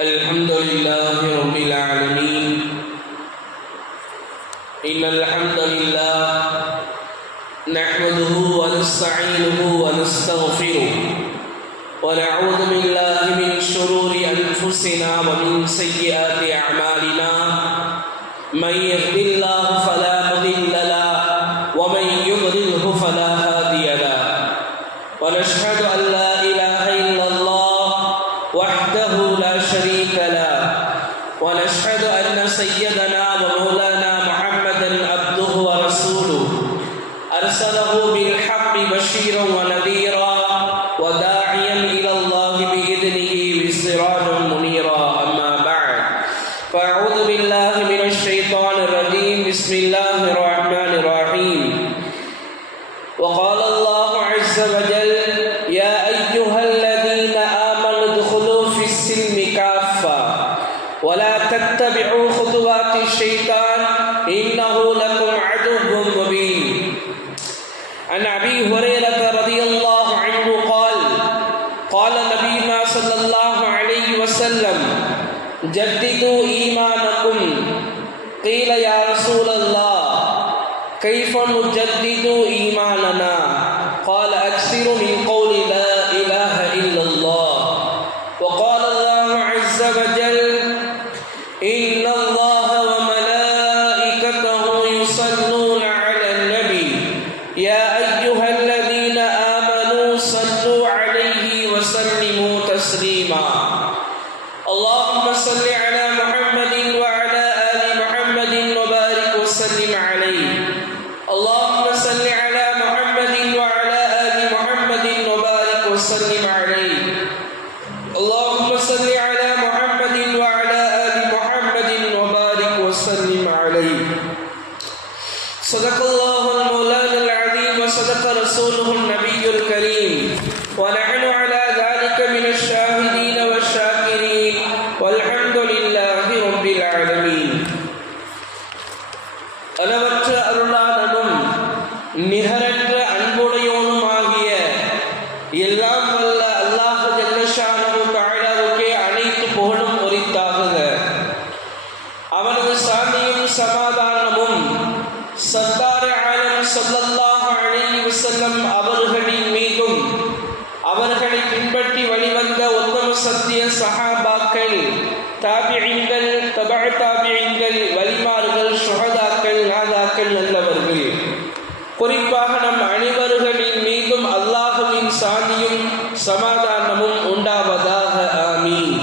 الحمد لله رب العالمين. إن الحمد لله نحمده ونستعينه ونستغفره ونعوذ بالله من شرور أنفسنا ومن سيئات أعمالنا. من يهد الله فلا مضل له ومن يضلله فلا هادي له. ونشهد أن لا إله إلا الله وحده لا شريك له. ونشهد أن سيدنا ومولانا محمدا عبده ورسوله أرسله بالحق بشيرا ونذيرا وداعيا إلى الله بإذنه وسراجا منيرا. أما بعد فأعوذ بالله من الشيطان الرجيم. بسم الله الرحمن الرحيم. وقال الله عز وجل: يا أيها الذين آمنوا ادخلوا في السلم كافة ولا تتبعوا خطوات الشيطان إنه لكم عدو مبين. عن أبي هريرة رضي الله عنه قال: قال نبينا صلى الله عليه وسلم: جددوا إيمانكم. قيل: يا رسول الله كيف نجدد إيماننا؟ قال: أكثر من قول لا إله إلا الله. وقال الله عز وجل: إن الله وملائكته يصلون على النبي يا أيها الذين آمنوا صلوا عليه وسلموا تسليما. اللهم صل على محمد وعلى آل محمد وبارك وسلم عليه. اللهم صل على محمد وعلى آل محمد وبارك وسلم عليه. اللهم صل على محمد وعلى آل محمد وبارك وسلم عليه. صدق الله المولانا العظيم وصدق رسوله النبي الكريم ونحن على ذلك من الشاهدين والشاكرين والحمد لله رب العالمين. அளவற்ற அருளாளனும் நிகரற்ற அன்புடையோனுமாகிய எல்லாம் வல்ல அல்லாஹ் ஜல்லஷானஹு தஆலாவுக்கே அனைத்து புகழும் உரித்தாகுக. அவனது சாந்தியும் சமாதானமும் சர்தார் ஆலம் ஸல்லல்லாஹு அலைஹி வஸல்லம் அவர்களின் மீதும் அவர்களை பின்பற்றி வழிவந்த உத்தம சத்திய சஹாபாக்கள், தாபிஈன்கள், தபஅ தாபிஈன்கள், வலிமார்கள், ஷுஹதாக்கள், நாதாக்கள், நல்லவர்கள், குறிப்பாக நம் அனைவர்களின் மீதும் அல்லாஹ்வின் சாந்தியும் சமாதானமும் உண்டாவதாக. ஆமீன்.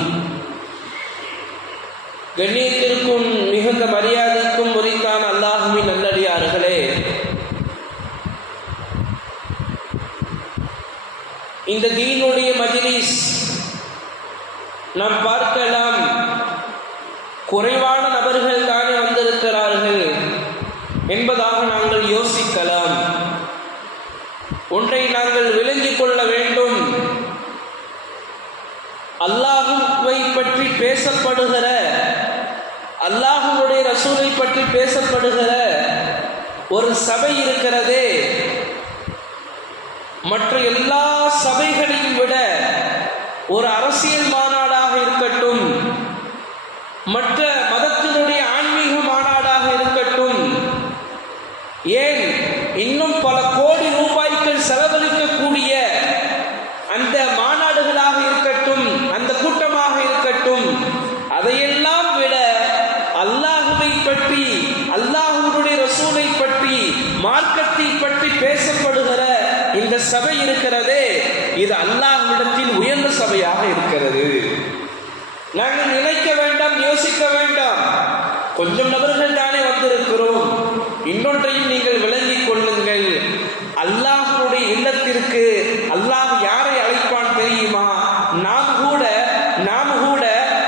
கண்ணியத்திற்கும் மிகுந்த மரியாதைக்கும் உரித்தான அல்லாஹ்வின் நல்லடியார்களே, இந்த தீனுடைய மஜ்லிஸ் நாம் பார்க்கலாம், குறைவான நபர்கள் தானே வந்திருக்கிறார்கள் என்பதாக நாங்கள் யோசிக்கலாம். ஒன்றை நாங்கள் விளங்கிக் கொள்ள வேண்டும். அல்லாஹுவை பற்றி பேசப்படுகிற, அல்லாஹுடைய ரசூலை பற்றி பேசப்படுகிற ஒரு சபை இருக்கிறதே, மற்ற எல்லா சபைகளையும் விட ஒரு அரசியல் மாநாடாக இருக்கட்டும், மற்ற மதத்தினுடைய ஆன்மீக மாநாடாக இருக்கட்டும், ஏன் இன்னும் பல கோடி ரூபாய்கள் செலவழிக்கக்கூடிய அந்த மாநாடுகளாக இருக்கட்டும், அந்த கூட்டமாக இருக்கட்டும், அதையெல்லாம் விட அல்லாஹுவை பற்றி, அல்லாஹுடைய ரசூலை பற்றி, மார்க்கத்தை பற்றி பேசப்படுகிற இந்த சபை இருக்கிறதே, இது அல்லாஹ்விடத்தில் உயர்ந்த சபையாக இருக்கிறது. நாங்கள் நினைக்க வேண்டாம், யோசிக்க வேண்டாம், கொஞ்சம் நபர்கள் தானே வந்திருக்கிறோம். இன்னொன்றையும் நீங்கள் விளங்கிக் கொள்ளுங்கள். அல்லாஹ்வுடைய இல்லத்திற்கு அல்லாஹ் யாரை அழைப்பான் தெரியுமா? நாம் கூட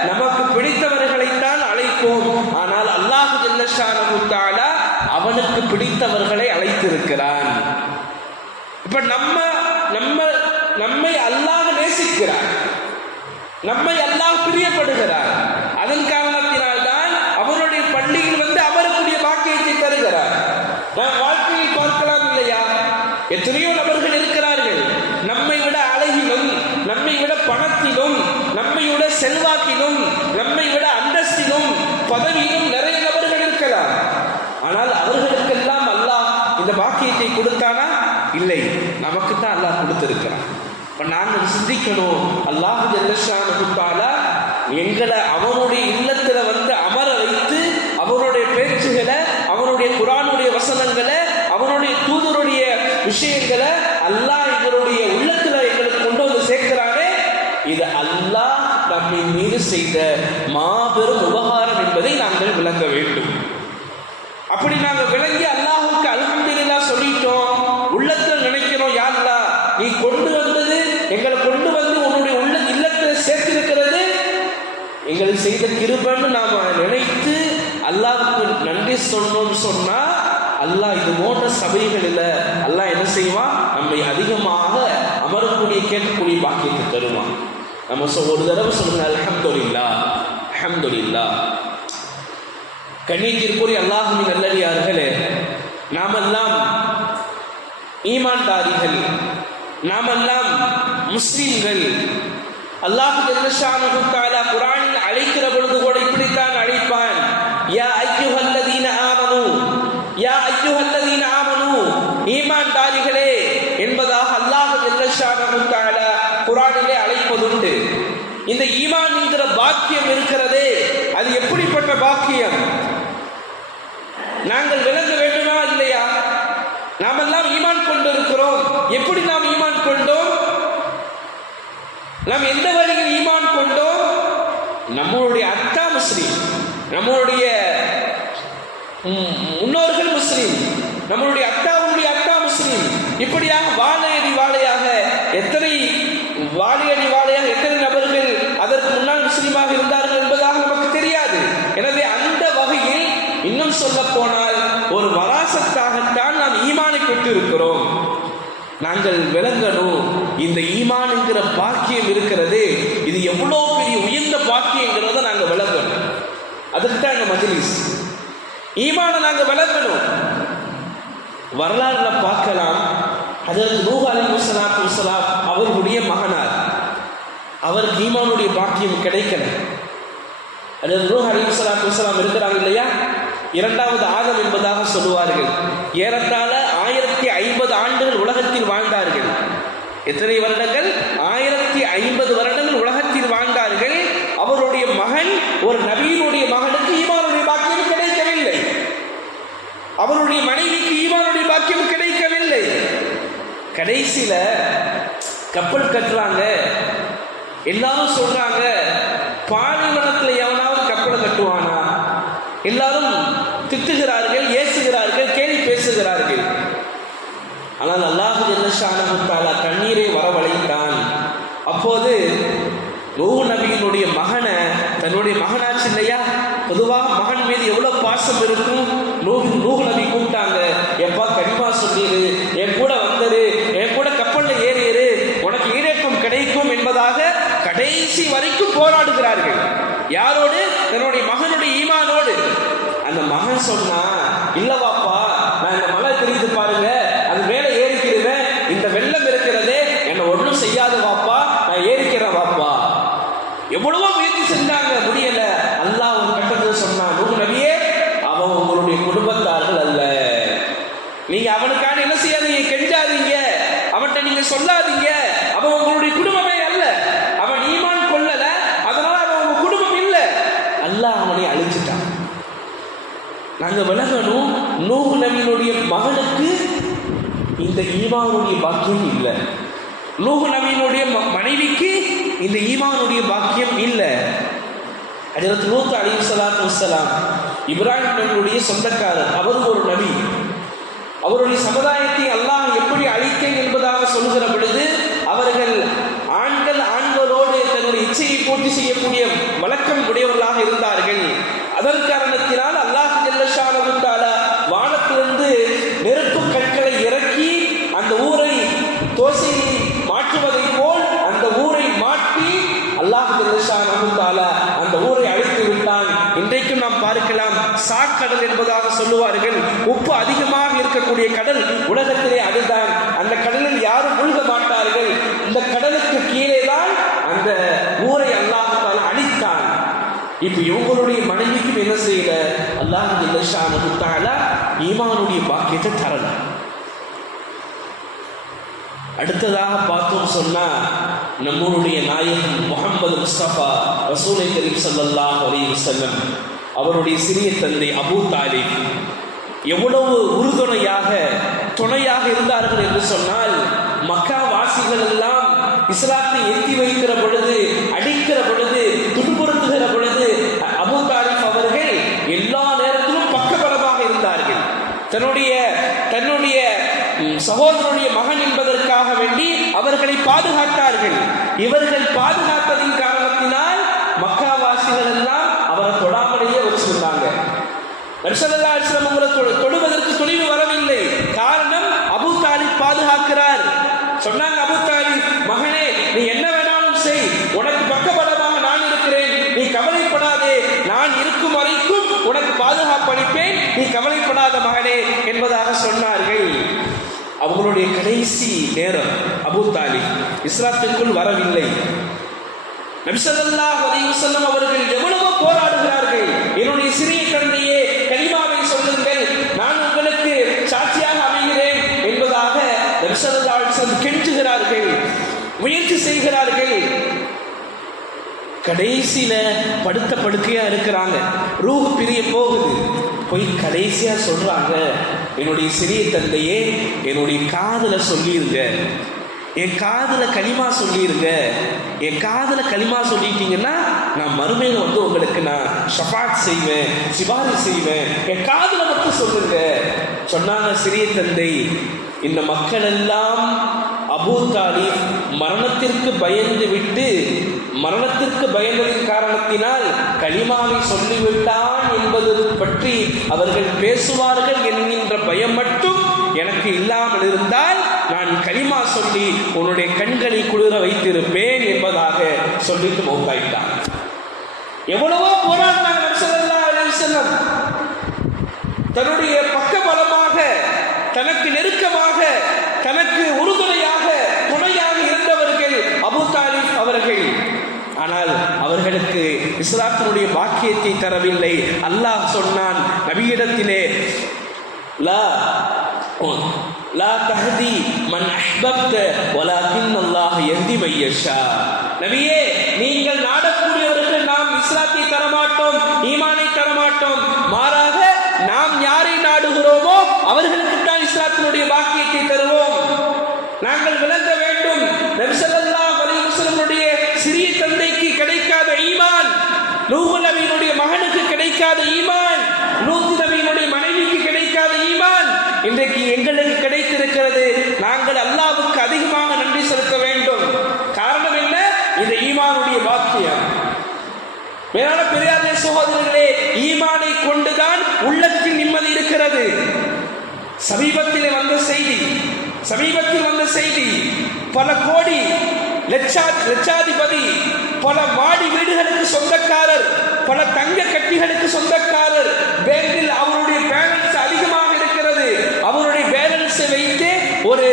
நமக்கு பிடித்தவர்களைத்தான் அழைப்போம். ஆனால் அல்லாஹ் ஜல்லஷானஹு தஆலா அவனுக்கு பிடித்தவர்களை அழைத்திருக்கிறான். இப்ப நம்மை அல்லாஹ் நேசிக்கிறார், நம்மை அல்லாஹ் பிரியப்படுகிறார். அதன் காரணத்தினால்தான் அவருடைய பள்ளியில் வந்து அவருக்குரிய பாக்கியத்தை தருகிறார். நாம் வாழ்க்கையில் பார்க்கலாம் இல்லையா, எத்தனையோ நபர்கள் இருக்கிறார்கள் நம்மை விட அழகிலும் நம்மை விட பணத்திலும், நம்மை விட செல்வாக்கிலும், நம்மை விட அந்தஸ்திலும், பதவியிலும் நிறைய நபர்கள் இருக்கலாம். ஆனால் அவர்களுக்கெல்லாம் அல்லாஹ் இந்த பாக்கியத்தை கொடுத்தானா? இல்லை, நமக்கு தான் அல்லாஹ் கொடுத்திருக்கிறான். இப்ப நாங்கள் சிந்திக்கணும், அல்லாஹ் ஜல்லஷானஹு தஆலா எங்களை அவனுடைய இல்லத்துல வந்து அமர வைத்து அவனுடைய பேச்சுகளை, அவனுடைய குர்ஆனுடைய வசனங்களை, அவனுடைய தூதருடைய விஷயங்களை அல்லாஹ் எங்களுடைய உள்ளத்துல எங்களுக்கு கொண்டு வந்து சேர்க்கிறானே, இது அல்லாஹ் நம்மின் மீது செய்த மாபெரும் உபகாரம் என்பதை நாங்கள் விளங்க வேண்டும். அப்படி நாங்கள் விளங்கி அல்லாஹ்வுக்கு அல்ஹம்துலில்லாஹ் சொல்லிட்டோம், உள்ளத்துல நினைக்கிறோம், யா அல்லாஹ் நீ கொண்டு வந்தது, எங்களை கொண்டு வந்து உன்னுடைய இல்லத்தில் சேர்த்திருக்கிறது எங்களுக்கு செய்த கிருபைன்னு நாம நினைத்து அல்லாஹ்வுக்கு நன்றி சொன்னோம்னு சொன்னா, அல்லாஹ் இது போன்ற சபைகளில் அல்லாஹ் என்ன செய்வான்? நம்மை அதிகமாக அமரக்கூடிய கேட்கக்கூடிய பாக்கியத்தை தருவான். நம்ம ஒரு தடவை சொல்லுங்க, அல்ஹம்துலில்லாஹ், அல்ஹம்துலில்லாஹ். கண்ணியத்திற்குரிய அல்லாஹ்வின் நல்லடியார்களே, நாமெல்லாம் ஈமான்தாரிகள், நாமெல்லாம் முஸ்லிம்கள். அல்லாஹ் ஜல்லஷானஹு தஆலா குர்ஆனில் அழைக்கிற பொழுது கூட இப்படித்தான் அழைப்பான், யா அய்யுஹல்லதீன ஆமனூ, யா அய்யுஹல்லதீன ஆமனூ, ஈமான்தாரிகளே என்பதாக அல்லாஹ் ஜல்லஷானஹு தஆலா குர்ஆனிலே அழைப்பதுண்டு. இந்த ஈமான் என்கிற பாக்கியம் இருக்கிறதே, அது எப்படிப்பட்ட பாக்கியம் நாங்கள் விளங்க வேண்டுமா இல்லையா? நாம் எல்லாம் ஈமான் கொண்டு இருக்கிறோம். எப்படி நாம் ஈமான் கொண்டோம்? நாம் எந்த வழியில் ஈமான் கொண்டோம்? நம்மளுடைய அத்தா முஸ்லிம், நம்மளுடைய முன்னோர்கள் முஸ்லிம், நம்மளுடைய அத்தாவுடைய அத்தா முஸ்லிம். இப்படியாக வாழையடி வாழையாக எத்தனை நபர்கள் அதற்கு முன்னால் முஸ்லிமாக இருந்தார்கள் என்பதாக நமக்கு தெரியாது. எனவே அந்த வகையில் இன்னும் சொல்ல போனால் ஒரு வராசத்தாகத்தான் நாம் ஈமானை பெற்று இருக்கிறோம். நாங்கள் விளங்கணும், இந்த ஈமான் என்கிற பாக்கியம் இருக்கிறது, இது எவ்வளோ பெரிய உயர்ந்த பாக்கியங்கிறத நாங்கள் விளங்கணும். அதுக்கு தான் இந்த மஜ்லிஸ். ஈமானை நாங்கள் விளங்கணும். வரலாறுல பார்க்கலாம், ஹஜ்ரத் நூஹ் அலைஹிஸ்ஸலாத்து வஸ்ஸலாம் அவர்களுடைய மகனார், அவருக்கு ஈமானுடைய பாக்கியம் கிடைக்கல. ஹஜ்ரத் நூஹ் அலைஹிஸ்ஸலாத்து வஸ்ஸலாம் இருக்கிறாங்க இல்லையா, இரண்டாவது ஆதம் என்பதாக சொல்லுவார்கள். ஏறத்தாழ 1050 ஆண்டுகள் உலகத்தில் வாழ்ந்தார்கள். எத்தனை வருடங்கள்? 1050 வருடங்கள் உலகத்தில் வாழ்ந்தார்கள். அவருடைய மகன், ஒரு நபியினுடைய மகனுக்கு ஈமானுடைய பாக்கியம் கிடைக்கவில்லை. அவருடைய மனைவிக்கு ஈமானுடைய பாக்கியம் கிடைக்கவில்லை. கடைசியில கப்பல் கட்டுறாங்க. எல்லாரும் சொல்றாங்க, பாலைவனத்துல எவனாவது கப்பலை கட்டுவானா? எல்லாரும் திட்டுகிறார்கள், ஏசுகிறார்கள், கேலி பேசுகிறார்கள். ஆனால் அல்லாஹ் ஜல்லஷானஹு தஆலா கண்ணீரை வரவழைத்தான். அப்போது நூஹ் நபியினுடைய மகனை, தன்னுடைய மகனாச்சு இல்லையா, பொதுவாக மகன் மீது எவ்வளவு பாசம் இருக்கும். நூஹ் நபி கூப்பிட்டாங்க, எப்பா கனிமா சொல்லிடு, என் கூட வந்தரு, என் கூட கப்பல்ல ஏறியரு, உனக்கு ஈடேற்றம் கிடைக்கும் என்பதாக கடைசி வரைக்கும் போராடுகிறார்கள். யாரோடு? தன்னுடைய மகனுடைய ஈமானோடு. அந்த மகன் சொன்னா, இல்லவாப்பா, நான் இந்த மலை தெரிந்து பாருங்க, அது மேலே ஏறிக்கிறேன், இந்த வெள்ளம் இருக்கிறதே என்னை ஒன்றும் செய்யாது வாப்பா, நான் ஏறிக்கிறேன் வாப்பா. எவ்வளவோ முயற்சி செஞ்சாங்க, முடியல. அல்லாஹ் ஒரு கட்டத்தில் சொன்னான், நூஹ் நபியே, அவன் உங்களுடைய குடும்பத்தார்கள் அல்ல. நீங்க அவனுக்கான என்ன செய்யாதீங்க, கெஞ்சாதீங்க, அவன்கிட்ட நீங்க சொல்லாதீங்க, அவன் உங்களுடைய குடும்பமே அல்ல, அவன் ஈமான் கொள்ளல, அதனால அவன் உங்க குடும்பம் இல்லை. அல்லாஹ் அவனை அழிச்சிட்டான். நாங்க விலகணும், நூஹ் நபியினுடைய மகனுக்கு இந்த ஈமானுடைய பாக்கியம் இல்லை. நூஹ் நபியினுடைய மனைவிக்கு இந்த ஈமானுடைய பாக்கியம் இல்லை. ஹஜ்ரத் லூத் அலைஹிஸ்ஸலாத்து வஸ்ஸலாம் இப்ராஹிம் நபியுடைய சொந்தக்காரர். அவர் ஒரு நபி. அவருடைய சமுதாயத்தை அல்லாஹ் எப்படி அழித்தேன் என்பதாக சொல்லுகிற பொழுது, அவர்கள் ஆண்களோடு தன்னுடைய இச்சையை பூர்த்தி செய்யக்கூடிய வழக்கம் உடையவர்களாக இருந்தார்கள். அதன் காரணத்தினால் அல்லாஹ் ஜல்லஷானஹு தஆலா வானத்திலிருந்து நெருப்பு கற்களை இறக்கி அந்த ஊரை தோசையை மாற்றுவதை போல் அந்த ஊரை மாற்றி அல்லாஹ் ஜல்லஷானஹு தஆலா அந்த ஊரை அழித்து விட்டான். இன்றைக்கும் நாம் பார்க்கலாம், சாக்கடல் என்பதாக சொல்லுவார்கள். உப்பு அதிகமாக இருக்கக்கூடிய கடல் உலகத்திலே அதுதான். அந்த கடலில் யாரும் மூழ்க மாட்டார்கள். இந்த கடலுக்கு கீழே தான் அந்த இப்ப இவங்களுடைய மனைவிக்கும் என்ன செய்யல? அல்லாஹ் ஜல்ல ஷானஹு தஆலா ஈமானுடைய பாக்கியத்தை தரல. அடுத்ததாக பார்த்தோம் சொன்னா, நம்மளுடைய நாயகம் முஹம்மது முஸ்தபா ரசூலை கரீம் ஸல்லல்லாஹு அலைஹி வஸல்லம் அவருடைய சிறிய தந்தை அபூ தாலிப் எவ்வளவு உறுதுணையாக துணையாக இருந்தார்கள் என்று சொன்னால், மக்கா வாசிகள் எல்லாம் இஸ்லாத்தை எத்தி வைக்கிற பொழுது, அடிக்கிற பொழுது, துன்புறுத்துகிற பொழுது அபூ தாலிப் அவர்கள் எல்லா நேரத்திலும் பக்கபலமாக இருந்தார்கள். தன்னுடைய சகோதரனுடைய மகன் என்பதற்காக வேண்டி அவர்களை பாதுகாத்தார்கள். இவர்கள் பாதுகாத்ததின் காரணத்தினால் மக்காவாசிகள் எல்லாம் அவரை தொடாமலேயே வச்சிருந்தாங்க. நபி ஸல்லல்லாஹு அலைஹி வஸல்லம் அவரை தொடுவதற்கு துணிவு வரவில்லை. காரணம், அபூ தாலிப் பாதுகாக்கிறார். சொன்னாங்க, அபூ தாலிப் மகனே, நீ என்ன வேணாலும் செய், உனக்கு பக்கபலமாக நான் இருக்கிறேன், நீ கவலைப்படாதே, நான் இருக்கும் வரைக்கும் உனக்கு பாதுகாப்பு அளிப்பேன், நீ கவலைப்படாத மகனே என்பதாக சொன்னார்கள். அவங்களுடைய கடைசி நேரம் அபூ தாலிப் இஸ்லாத்திற்குள் வரவில்லை. நபி ஸல்லல்லாஹு அலைஹி வஸல்லம் அவர்கள் எவ்வளவு போராடுகிறார்கள். என்னுடைய சிறிய தந்தையே, கலிமாவை சொல்லுங்கள், நான் உங்களுக்கு சாட்சியாக அமைகிறேன் என்பதாக நபி ஸல்லல்லாஹு அலைஹி வஸல்லம் கெஞ்சுகிறார்கள், முயற்சி செய்கிறார்கள். கடைசியில படுத்த படுக்கையா இருக்கிறாங்க, ரூஹ் பிரிய போகுது. போய் கடைசியா சொல்றாங்க, என்னுடைய சிறிய தந்தையே, என்னுடைய காதுல சொல்லிருங்க, என் காதுல களிமா சொல்லிருங்க, என் காதுல களிமா சொல்லிட்டீங்கன்னா நான் மறுமையில வந்து உங்களுக்கு நான் ஷஃபாத் செய்வேன், சிபாரிசு செய்வேன், என் காதுல மட்டும் சொல்லுங்க. சொன்னாங்க சிறிய தந்தை, இந்த மக்கள் எல்லாம் அபூ தாலிப் மரணத்திற்கு பயந்ததின் காரணத்தினால் கலிமாவை சொல்லிவிட்டான் என்பது பற்றி அவர்கள் பேசுவார்கள் என்கின்ற பயம் மட்டும் எனக்கு இல்லாமல் இருந்தால் நான் கலிமா சொல்லி உன்னுடைய கண்களை குளிர வைத்திருப்பேன் என்பதாக சொல்லிட்டு மௌத்தாயிட்டான். எவ்வளவோ போராடினாங்க நபி ஸல்லல்லாஹு அலைஹி வஸல்லம். தன்னுடைய பக்கபலமாக, தனக்கு நெருக்கமாக, தனக்கு உறுதுணையாக, துணையாக இருந்தவர்கள் அபூ தாலிப் அவர்கள். ஆனால் அவர்களுக்கு இஸ்லாத்தினுடைய பாக்கியத்தை தரவில்லை. அல்லாஹ் சொன்னான் நபியிடத்திலே, லா தஹ்தி மன் அஹ்பப்த வலாகின் அல்லாஹ் யஹ்தி மை யஷா. நபியே, நீங்கள் நாடக்கூடியவர்கள் நாம் இஸ்லாத்தை தரமாட்டோம், ஈமானை தரமாட்டோம். மாறாக நாம் யாரை நாடுகிறோமோ அவர்களுக்கு தான் இஸ்லாத்தினுடைய பாக்கியத்தை தருவோம். நாங்கள் விளங்க வேண்டும், நபி ஸல்லல்லாஹு அலைஹி வஸல்லம் சிறிய தந்தைக்கு கிடைக்காத ஈமான், நூஹ் நபியினுடைய மகனுக்கு கிடைக்காத ஈமான், லூத் நபியினுடைய மனைவிக்கு கிடைக்காத ஈமான் இன்றைக்கு எங்களுக்கு கிடைத்திருக்கிறது. நாங்கள் அல்லாஹ்வுக்கு அதிகமாக நன்றி செலுத்த வேண்டும். காரணம் என்ன? இந்த ஈமானுடைய பாக்கியம். மேலான பெரியார்களே, சகோதரர்களே, ஈமானை கொண்டுதான் உள்ளத்தில் நிம்மதி இருக்கிறது. சமீபத்தில் வந்த செய்தி, பல கோடி லட்சாதிபதி, பல மாடி வீடுகளுக்கு சொந்தக்காரர், பல தங்க கட்டிகளுக்கு சொந்தக்காரர், பேங்கில் அவருடைய பேலன்ஸ் அதிகமாக இருக்கிறது. அவருடைய பேலன்ஸை வைத்து ஒரு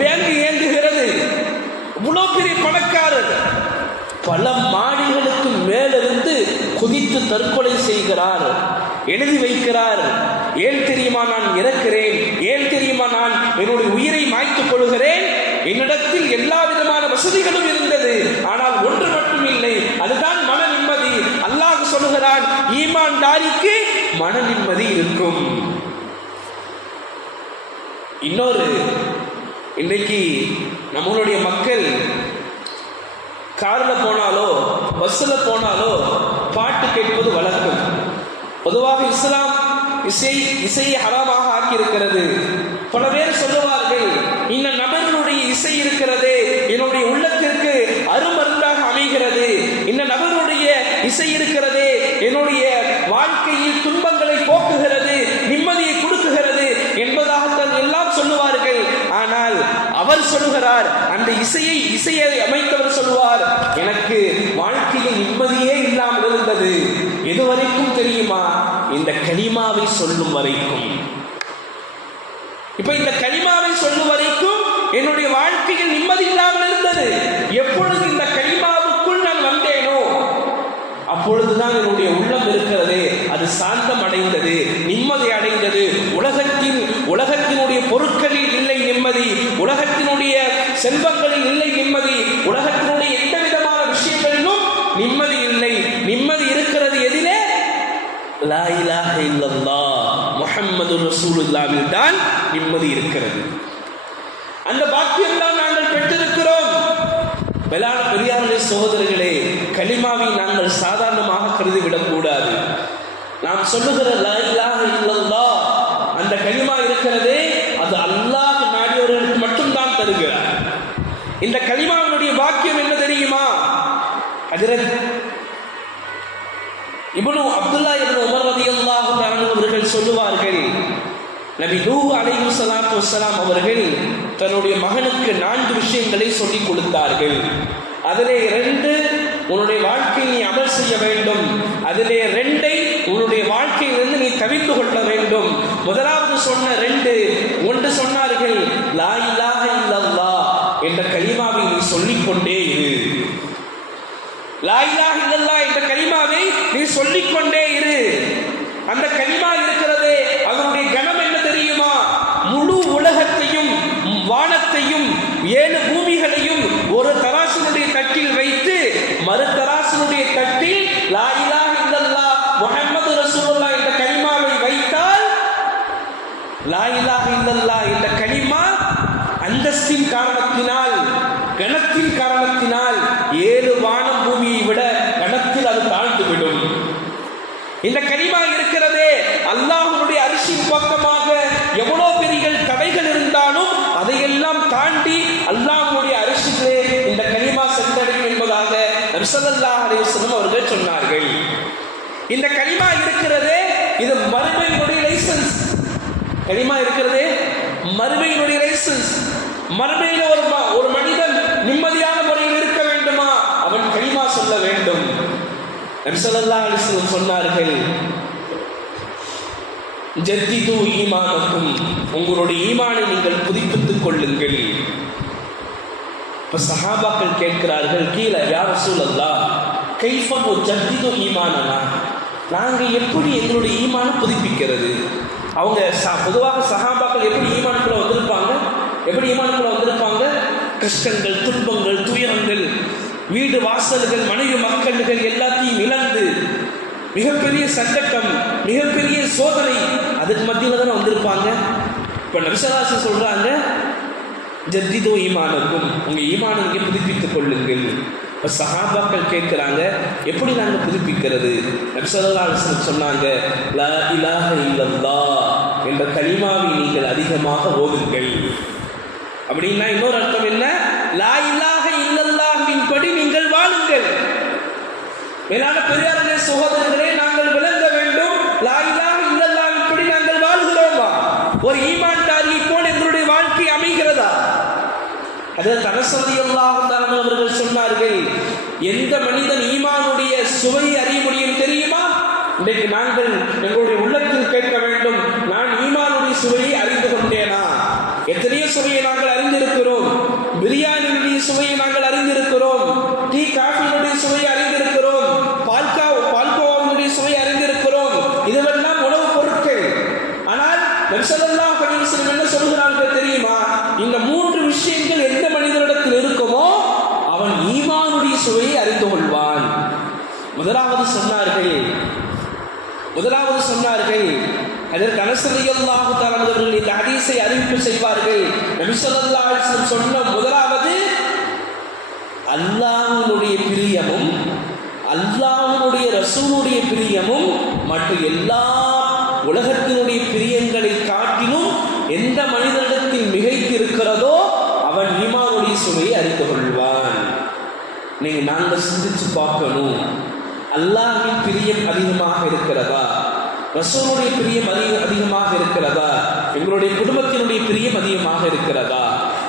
பேங்க் இயங்குகிறது. இவ்வளவு பெரிய பணக்காரர் பல மாடிகளுக்கு மேலிருந்து குதித்து தற்கொலை செய்கிறார், எழுதி வைக்கிறார். ஏன் தெரியுமா நான் இறக்கிறேன், ஏன் தெரியுமா நான் என்னுடைய உயிரை மாய்த்துக் கொள்கிறேன். என்னிடத்தில் எல்லா விதமான வசதிகளும் இருந்தது, ஆனால் ஒன்று மட்டும் இல்லை, அதுதான் மன நிம்மதி. அல்லாஹ் சொல்லுகிறான், ஈமான்தாரிக்கு மன நிம்மதி இருக்கும். இன்னொரு, இன்றைக்கு நம்மளுடைய மக்கள் கார்ல போனாலோ பஸ்ல போனாலோ பாட்டு கேட்பது வழக்கம். பொதுவாக இஸ்லாம் இசையை ஹராமாக ஆக்கியிருக்கிறது. பல பேர் சொல்லுவார்கள், இந்த நபர்களுடைய இசை இருக்கிறது என்னுடைய உள்ளத்திற்கு அருமருந்தாக அமைகிறது, இந்த நபருடைய இசை இருக்கிறது என்னுடைய வாழ்க்கையில் துன்பங்களை போக்குகிறது, நிம்மதியை கொடுக்குகிறது என்பதாகத்தான் எல்லாம் சொல்லுவார்கள். ஆனால் அவர் சொல்லுகிறார், அந்த இசையை அமைத்தவர் சொல்லுவார், எனக்கு வாழ்க்கையில் நிம்மதியே இல்லாமல் இருந்தது. எதுவரைக்கும் தெரியுமா? இந்த கலிமாவை சொல்லும் வரைக்கும். இப்ப இந்த கலிமாவை சொல்லும் வரைக்கும் என்னுடைய வாழ்க்கையில் நிம்மதி இல்லாமல் இருந்தது. எப்பொழுது இந்த கலிமாவுக்குள் நான் வந்தேனோ அப்பொழுதுதான் என்னுடைய உள்ளம் இருக்கிறதே அது சாந்தம் அடைந்தது, நிம்மதி அடைந்தது. உலகத்தினுடைய பொருட்களில் இல்லை நிம்மதி, உலகத்தினுடைய செல்வங்களில் இல்லை நிம்மதி, உலகத்தினுடைய எந்த விதமான விஷயங்களிலும் நிம்மதி இல்லை. நிம்மதி இருக்கிறது எதிலே? லா இலாஹ இல்லல்லாஹ் முஹம்மது ரசூலுல்லாஹ்வில் தான் நிம்மதி இருக்கிறது. அந்த பாக்கியம் தான் நாங்கள் பெற்றிருக்கிறோம். பெரியார்களே, சகோதரர்களே, கலிமாவை நாங்கள் சாதாரணமாக கருதிவிடக் கூடாது. நாம் சொல்லுகிற லா இலாஹ இல்லல்லாஹ் அந்த கலிமா இருக்கிறதே அது அல்லாஹ் நாடியவர்களுக்கு மட்டும்தான் தருகிறார். இந்த கலிமாவினுடைய பாக்கியம் என்ன தெரியுமா? ஹஜ்ரத் அப்துல்லா இப்னு உமர் ரலியல்லாஹு தஆலா அவர்கள் சொல்லுவார்கள், நபி நூஹ் அலைஹிஸ்ஸலாத்து வஸ்ஸலாம் அவர்கள் தன்னுடைய மகனுக்கு 4 விஷயங்களை சொல்லிக் கொடுத்தார்கள். அதிலே 2 உன்னுடைய வாழ்க்கையில் நீ அமல் செய்ய வேண்டும், அதிலே 2 உன்னுடைய வாழ்க்கையிலிருந்து நீ தவிர்த்து கொள்ள வேண்டும். முதலாவது சொன்ன 2 ஒன்று சொன்னார்கள், லா இலாஹ இல்லல்லாஹ் என்ற கலிமாவை நீ சொல்லிக்கொண்டே இரு. லா இலாஹ இல்லல்லாஹ் என்ற கலிமாவை நீ சொல்லிக்கொண்டே இரு. அந்த கலிமா இருக்கிறதே அதனுடைய கணம் என்ன தெரியுமா? முழு உலகத்தையும் வானத்தையும் 7 பூமிகளையும் ஒரு தராசினுடைய தட்டில் வைத்து மறு தராசினுடைய தட்டில் லா இலாஹ இல்லல்லாஹ் முஹம்மது ரசூலுல்லாஹ் என்ற கலிமாவை வைத்தால், லா இலாஹ இல்லல்லாஹ் என்ற கலிமா அந்தஸ்தின் காரணத்தினால், கணத்தின் காரணத்தினால் 7 வானம் பூமியை விட கணத்தில் அது தாழ்ந்துவிடும். இந்த கலிமா இருக்கிறதே அல்லாஹ்வுடைய அரிசின் பக்கமாக எவ்வளவு பெரிய தடைகள் இருந்தாலும் அதையெல்லாம் தாண்டி அல்லாஹ்வுடைய அரிசிகளே இந்த கலிமா சென்றடையும் என்பதாக நபி ஸல்லல்லாஹு அலைஹி வஸல்லம் அவர்கள் சொன்னார்கள். இந்த கலிமா இருக்கிறதே இது மறுமையினுடைய லைசன்ஸ். கலிமா இருக்கிறதே மறுமையினுடைய லைசன்ஸ். மறுமையில ஒரு மனிதன் நிம்மதியான முறையில் இருக்க வேண்டுமா? அவன் கலிமா சொல்ல வேண்டும். நபி ஸல்லல்லாஹு அலைஹி வஸல்லம் சொன்னார்கள், ஜத்திது ஈமானக்கும், உங்களுடைய ஈமானை நீங்கள் புதுப்பித்துக் கொள்ளுங்கள். இப்ப சஹாபாக்கள் கேட்கிறார்கள், கீழ யா ரசூலல்லாஹ் கைஃப ஜத்திது ஈமானனா, நாங்க எப்படி எங்களுடைய ஈமானை புதுப்பிக்கிறது? அவங்க பொதுவாக சஹாபாக்கள் எப்படி ஈமானுக்குள்ள வந்திருப்பாங்க? கஷ்டங்கள், துன்பங்கள், துயரங்கள், வீடு வாசல்கள், மனைவி மக்கள்கள் எல்லாத்தையும் இழந்து மிகப்பெரிய சங்கட்டம், மிகப்பெரிய சோதனை, அதுக்கு மத்தியில் தானே வந்திருப்பாங்க. இப்போ நபி ஸல்லல்லாஹு அலைஹி வஸல்லம் சொல்றாங்க, ஜத்திது ஈமானக்கும், உங்க ஈமானை நீங்க புதுப்பித்துக் கொள்ளுங்கள். இப்போ சஹாபாக்கள் கேட்கிறாங்க, எப்படி நாங்கள் புதுப்பிக்கிறது? நபி ஸல்லல்லாஹு அலைஹி வஸல்லம் சொன்னாங்க, லா இலாஹ இல்லல்லாஹ் என்ற கலிமாவை நீங்கள் அதிகமாக ஓதுங்கள். அப்படின்னா இன்னொரு அர்த்தம் என்ன? லா இலாஹ இல்லல்லாஹ்வின் படி நீங்கள் வாழுங்கள். மேலான பெரியார்களே, சகோதரர்களே, நாங்கள் விளங்க வேண்டும், லா இலாஹ இல்லல்லாஹ்வின் படி நாங்கள் வாழ்கிறோமா? ஒரு ஈமான்தாரியை போல் எங்களுடைய வாழ்க்கை அமைகிறதா? ஹஜ்ரத் அனஸ் ரலியல்லாஹு தஆலா அவர்கள் சொன்னார்கள், எந்த மனிதன் ஈமானுடைய சுவையை அறிய முடியும் தெரியுமா? இன்றைக்கு நாங்கள் எங்களுடைய உள்ளத்தில் கேட்க வேண்டும், நான் ஈமானுடைய சுவையை அறிந்து கொண்டேனா? எத்தனையோ சுவையை நாங்கள் அறிந்திருக்கிறோம். பிரியாணியுடைய சுவையை நாங்கள் அறிந்திருக்கிறோம், டீ காஃபியினுடைய சுவையை அறிந்திருக்கிறோம், பால்கோவாவினுடைய சுவையை அறிந்திருக்கிறோம். இதுவெல்லாம் உணவுப் பொருட்கள். ஆனால் நபி ஸல்லல்லாஹு அலைஹி வஸல்லம் என்ன சொல்கிறார்கள் தெரியுமா? இந்த 3 விஷயங்கள் எந்த மனிதனிடத்தில் இருக்குமோ அவன் ஈமானுடைய சுவையை அறிந்து கொள்வான். முதலாவது சொன்னார்கள் அதற்கு அனஸ் ரலியல்லாஹு தஆலா அவர்கள் இந்த ஹதீஸை அறிவிப்பு செய்வார்கள். நபி ஸல்லல்லாஹு அலைஹி வஸல்லம் சொன்ன முதலாவது, அல்லாஹ்வுடைய பிரியமும் அல்லாஹ்வுடைய ரசூலுடைய பிரியமும் மற்ற எல்லா உலகத்தினுடைய பிரியங்களை காட்டிலும் எந்த மனிதனிடத்தில் மிகைத்து இருக்கிறதோ அவன் ஈமானுடைய சுவையை அறிந்து கொள்வான். நாங்கள் சிந்திச்சு பார்க்கணும், அல்லாஹ்வின் பிரியம் அதிகமாக இருக்கிறதா? ரசூலுடைய பிரியம் அதிகமாக இருக்கிறதா? எங்களுடைய குடும்பத்தினுடைய பிரியம் அதிகமாக இருக்கிறதா?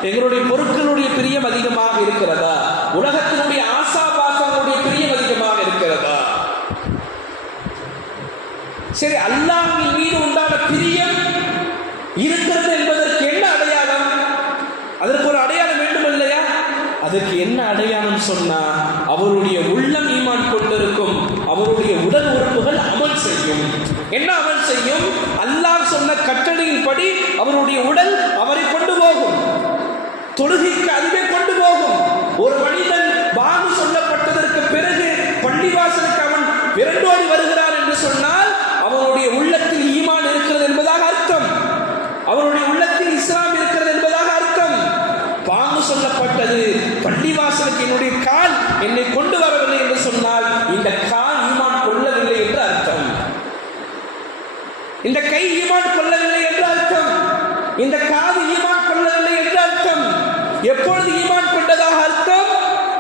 எங்களுடைய பொருட்களுடைய பிரியம் அதிகமாக இருக்கிறதா? உலகத்தினுடைய ஆசாபாசங்களுடைய பிரியம் அதிகமாக இருக்கிறதா? சரி, அல்லாஹ்வின் மீது உண்டான பிரியம் இருக்கிறது என்பதற்கு என்ன அடையாளம்? அதற்கு ஒரு அடையாளம் வேண்டும் இல்லையா? அதுக்கு என்ன அடையாளம் சொன்னா, அவருடைய உள்ளம் ஈமான் கொண்டிருக்கும், அவருடைய உடல் உறுப்புகள் அமல் செய்யும். என்ன அமல் செய்யும்? அல்லாஹ் சொன்ன கட்டளையின்படி அவருடைய உடல் அவரை கொண்டு போகும், தொழுகைக்கு அதுவே கொண்டு போகும். ஒரு மனிதன் பாங்கு சொல்லப்பட்டதற்கு பிறகு பள்ளிவாசலுக்கு அவன் விரண்டோடி வருகிறான் என்று சொன்னால் அவனுடைய உள்ளத்தில் ஈமான் இருக்கிறது என்பதாக அர்த்தம், அவருடைய உள்ளத்தில் இஸ்லாம் இருக்கிறது என்பதாக அர்த்தம். பாங்கு சொல்லப்பட்டது, பள்ளிவாசலுக்கு என்னுடைய கால் என்னை கொண்டு வரவில்லை என்று சொன்னால் இந்த கால் ஈமான் கொள்ளவில்லை என்று அர்த்தம், இந்த கை ஈமான் கொள்ளவில்லை என்று அர்த்தம், இந்த காது ஈமான் கொள்ளவில்லை என்று அர்த்தம். எப்பொழுது ஈமான் கொண்டதாக அர்த்தம்?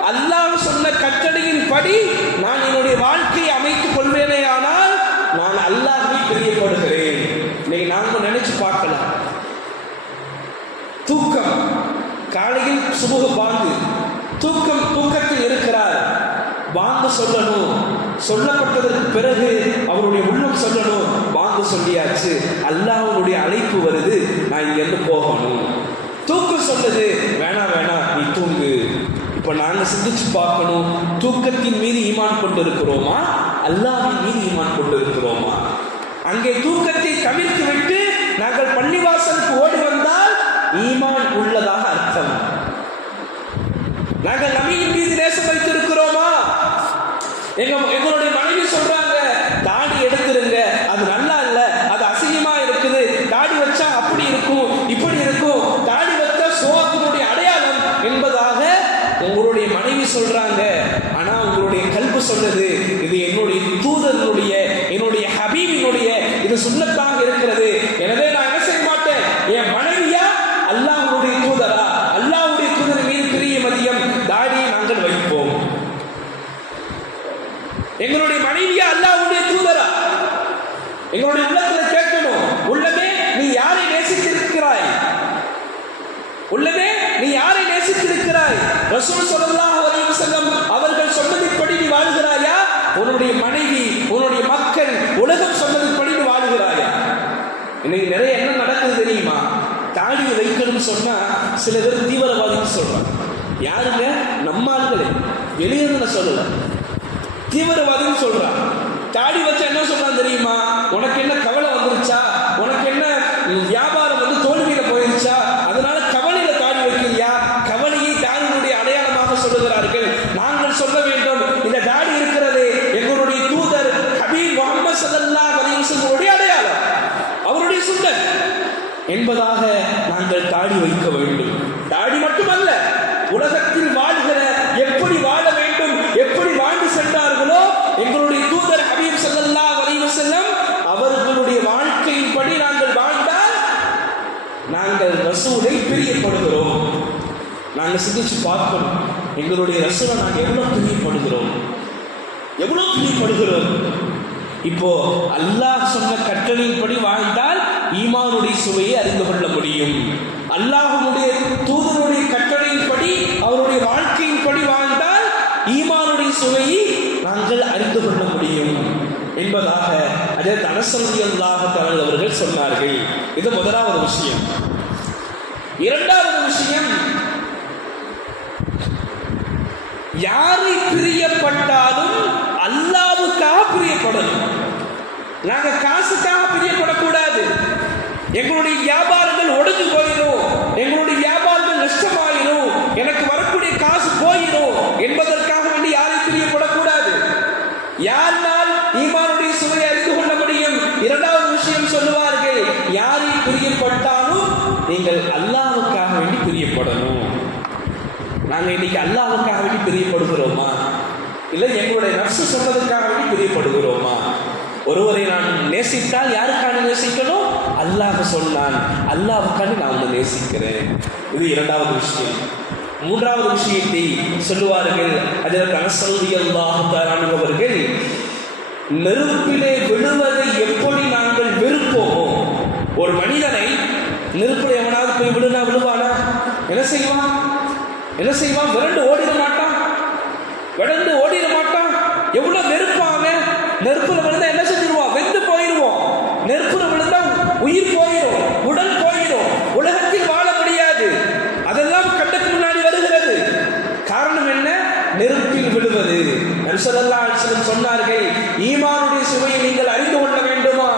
அல்லாஹ் சொன்ன கட்டளையின் படி நான் என்னுடைய வாழ்க்கையை அமைத்துக் கொள்வேனே ஆனால் நான் அல்லாஹ்வை பிரியப்படுகிறேன். இன்னைக்கு நாம நினைச்சு பார்க்கலாம், தூக்கம், காலையில் சுபஹ் பாங்கு, தூக்கத்தில் இருக்கிறார், பாங்கு சொல்லணும், சொல்லப்பட்டதற்கு பிறகு அவருடைய உள்ளம் சொல்லணும், பாங்கு சொல்லியாச்சு, அல்லாஹ்வுடைய அழைப்பு வருது, நான் இங்கிருந்து போகணும். தூக்கம் சொல்லுது, வேணாம் வேணாம் நீ தூங்கு. இப்ப நாங்க சிந்திச்சு பார்க்கணும், தூக்கத்தின் மீது ஈமான் கொண்டிருக்கிறோமா, அல்லாஹ்வின் மீது ஈமான் கொண்டிருக்கிறோமா? அங்கே தூக்கத்தை தவிர்த்து விட்டு நாங்கள் பள்ளிவாசலுக்கு ஓடி வந்தால் ஈமான் உள்ளதாக அர்த்தம். நாங்கள் நபியின் மீது நேசம் வைத்திருக்கிறோமா? எங்களுடைய மனைவி சொல்றாங்க, தாடி எடுத்துருங்க, அது நல்லா இல்ல, அது அசிங்கமா இருக்குது, தாடி வச்சா அப்படி இருக்கும் இப்படி இருக்கும், தாடி வச்சா சோகத்தினுடைய அடையாளம் என்பதாக உங்களுடைய மனைவி சொல்றாங்க. ஆனா உங்களுடைய கல்பு சொல்லுது, இது என்னுடைய தூதனுடைய, என்னுடைய ஹபீபினுடைய இது சுன்னத்தாக இருக்கிறது, எனவே நான் என்ன செய்ய மாட்டேன், என் மனைவியா அல்லாஹ்வுடைய தூதரா, அல்லாஹ்வுடைய தூதர் மீது பிரிய மதியம் தாடியை நாங்கள் வைப்போம். எங்களுடைய மனைவியா அல்லாஹ்வுடைய தூதரா? எங்களுடைய உள்ளத்துல கேட்கணும், உள்ளமே நீ யாரை நேசித்திருக்கிறாய்? உள்ளமே நீ யாரை நேசித்திருக்கிறாய்? ரசூல் ஸல்லல்லாஹு அலைஹி வஸல்லம் அவர்கள் சொன்னதின்படி நீ வாழ்கிறாயா? உன்னுடைய மனைவி, உன்னுடைய மக்கள், உலகம் சொன்னதின்படி நீ வாழ்கிறாயா? இன்னைக்கு நிறைய என்ன நடக்குது தெரியுமா? தாடியை வைக்கணும்னு சொன்னா சில பேர் தீவிரவாதின்னு சொல்றாங்க. யாருங்க? நம்ம ஆட்களே, வெளியே சொல்லல, தீவிரவாதின்னு சொல்றான். தாடி வச்சா என்ன சொல்றான் தெரியுமா? உனக்கு என்ன கவலை வந்துருச்சா? உனக்கு என்ன வியாபாரம் வந்து தோல்வியில போயிருச்சா? அதனால கவலையில தாடி வைக்கிறியா? கவலையை தாடியினுடைய அடையாளமாக சொல்லுகிறார்கள். நாங்கள் சொல்ல வேண்டும், இந்த தாடி இருக்கிறது எங்களுடைய தூதர் ஹபீப் முஹம்மது ஸல்லல்லாஹு அலைஹி வஸல்லம் அடையாளம், அவருடைய சுன்னத் என்பதாக நாங்கள் தாடி வைக்க வேண்டும். தாடி மட்டுமல்ல, உலகத்தில் வாழ்கிற எப்படி வாழ வேண்டும், எப்படி வாழ்ந்து சென்றார்களோ எங்களுடைய தூதர் ஹபீப் ஸல்லல்லாஹு அலைஹி வஸல்லம் அவர்களுடைய வாழ்க்கையின்படி நாங்கள் வாழ்ந்தால் நாங்கள் ரசூலை பிரியப்படுகிறோம். நாங்கள் சிந்திச்சு பார்க்கணும், எங்களுடைய ரசூலை நாங்கள் எவ்வளவு பிரியப்படுகிறோம், எவ்வளவு பிரியப்படுகிறோம். இப்போ அல்லாஹ் சொன்ன கட்டளையின்படி வாழ்ந்தால் ஈமானுடைய சுவையை அறிந்து கொள்ள முடியும். அல்லாஹ்வுடைய தூதருடைய கட்டளையின்படி அவருடைய வாழ்க்கையின்படி வாழ்ந்தால் ஈமானுடைய சுவையை நாங்கள் அறிந்து கொள்ள முடியும் என்பதாக ஹஜ்ரத் அனஸ் ரலியல்லாஹு தஆலா அவர்கள் சொன்னார்கள். இது முதலாவது விஷயம். இரண்டாவது விஷயம், யாரை பிரியப்பட்டாலும் அல்லாஹ்வுக்காக பிரியப்படணும். நாங்க காசுக்காக பிரியப்படக்கூடாது. எங்களுடைய வியாபாரங்கள் ஒடுங்கி போயிடும், எங்களுடைய வியாபாரங்கள் நஷ்டமாயிடும், எனக்கு வரக்கூடிய காசு போயிடும் என்பதற்காக வேண்டி யாரை பிரியப்படக்கூடாது. யாரால் ஈமானுடைய சுவையை அறிந்து கொள்ள முடியும்? இரண்டாவது விஷயம் சொல்லுவார்கள், யாரை பிரியப்பட்டாலும் நீங்கள் அல்லாஹ்வுக்காக வேண்டி பிரியப்படணும். நாங்க இன்னைக்கு அல்லாஹ்வுக்காக வேண்டி பிரியப்படுகிறோமா, இல்லை எங்களுடைய நஃப்ஸ் சொன்னதுக்காக வேண்டி பிரியப்படுகிறோமா? ஒருவரை நான் நேசித்தால் யாருக்காக நேசிக்கணும்? அல்லாஹ் சொன்னான், அல்லாஹ்வுக்காக நான் உன்னை நேசிக்கிறேன். இது இரண்டாவது விஷயம். மூன்றாவது விஷயத்தை சொல்லுவார்கள் ஹஜ்ரத் அனஸ் ரலியல்லாஹு தஆலா அவர்கள், நெருப்பிலே விழுவதை எப்படி நாங்கள் வெறுப்போமோ, ஒரு மனிதனை நெருப்பில் எவனாவது போய் விழுவானா? என்ன செய்வான்? விரண்டு ஓடிட மாட்டான், விரண்டு ஓடிட மாட்டான். எவ்வளவு வெறுப்பாங்க. நெருப்புல விழுந்தா என்ன செஞ்சிருவோம்? வெந்து போயிடுவோம். நெருப்புல விழுந்தா உயிர் போயிடும், உடல் போயிடும், உலகத்தில் வாழ முடியாது. அதெல்லாம் கண்ணுக்கு முன்னாடி வருகிறது. நெருப்பில் விழுவது. நபி ஸல்லல்லாஹு அலைஹி வஸல்லம் சொன்னார்கள், ஈமானுடைய சுவையை நீங்கள் அறிந்து கொள்ள வேண்டுமா?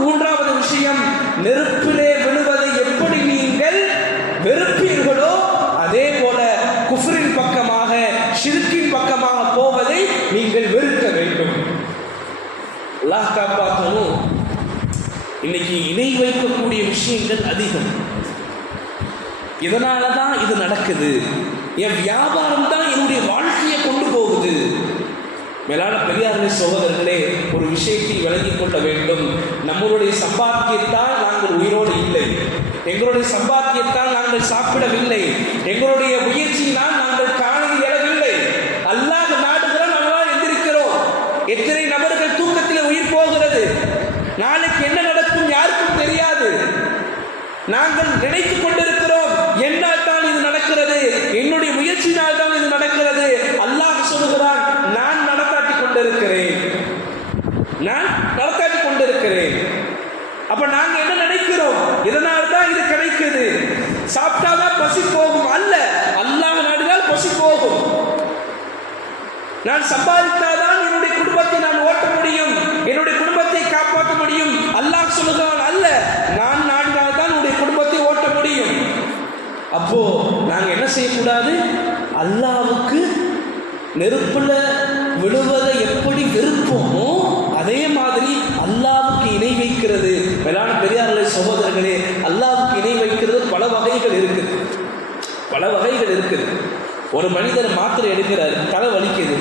மூன்றாவது விஷயம், நெருப்பிலே விழுவதை எப்படி நீங்கள் வெறுப்பீர்களோ அதே போல குஃப்ரின் பக்கமாக, ஷிர்கின் பக்கமாக போவதை நீங்கள் வெறுக்க வேண்டும். அல்லாஹ் காப்பாற்றணும். இன்னைக்கு இணை வைக்கக்கூடிய விஷயங்கள் அதிகம். இதனால தான் இது நடக்குது. என் வியாபாரம் தான் என்னுடைய வாழ்க்கையை கொண்டு போகுது. மேலான பெரியார்களே, சகோதரர்களே, ஒரு விஷயத்தை விளங்கிக் கொள்ள வேண்டும். நம்மளுடைய சம்பாத்தியத்தால் நாங்கள் உயிரோடு இல்லை, எங்களுடைய சம்பாத்தியத்தால் நாங்கள் சாப்பிடவில்லை, எங்களுடைய முயற்சியினால் நாங்கள் காலையில் எழவில்லை. அல்லாஹ் நாடுகிறான், நம்மளால் எந்திருக்கிறோம். எத்தனை நபர்கள் தூக்கத்தில் உயிர் போகிறது. நாளைக்கு என்ன நடக்கும் யாருக்கும் தெரியாது. நாங்கள் நினைத்துக் கொண்டிருக்கிறோம், என்னால் தான் இது நடக்கிறது, என்னுடைய முயற்சியினால் தான் இது நடக்கிறது. அல்லாஹ் சொல்லுகிறான், நான் நடத்தாட்டி கொண்டிருக்கிறேன், நான் நடத்தாட்டி கொண்டிருக்கிறேன். அப்ப நாங்க என்ன நினைக்கிறோம்? இதனால தான் இது கிடைக்குது, சாப்பிட்டாதான் பசி போகும். அல்ல, அல்லாஹ் நாடினால் பசி போகும். நான் சம்பாதித்தாதான் என்னுடைய குடும்பத்தை நான் ஓட்ட முடியும், என்னுடைய குடும்பத்தை காப்பாற்ற முடியும். அல்லாஹ் சொல்லுகிறான், அல்ல, நான் நாடினால் தான் உன்னுடைய குடும்பத்தை ஓட்ட முடியும். அப்போ நாங்க என்ன செய்யக்கூடாது? அல்லாஹ்வுக்கு நெருப்புல விழுவதை எப்படி வெறுப்போமோ அதே மாதிரி அல்லாஹ்வுக்கு இணை வைக்கிறது. மேலான பெரியார்களே, சகோதரர்களே, அல்லாஹ்வுக்கு இணை வைக்கிறது பல வகைகள் இருக்குது, பல வகைகள் இருக்குது. ஒரு மனிதர் மாத்திரை எடுக்கிறார், தலை வலிக்குது,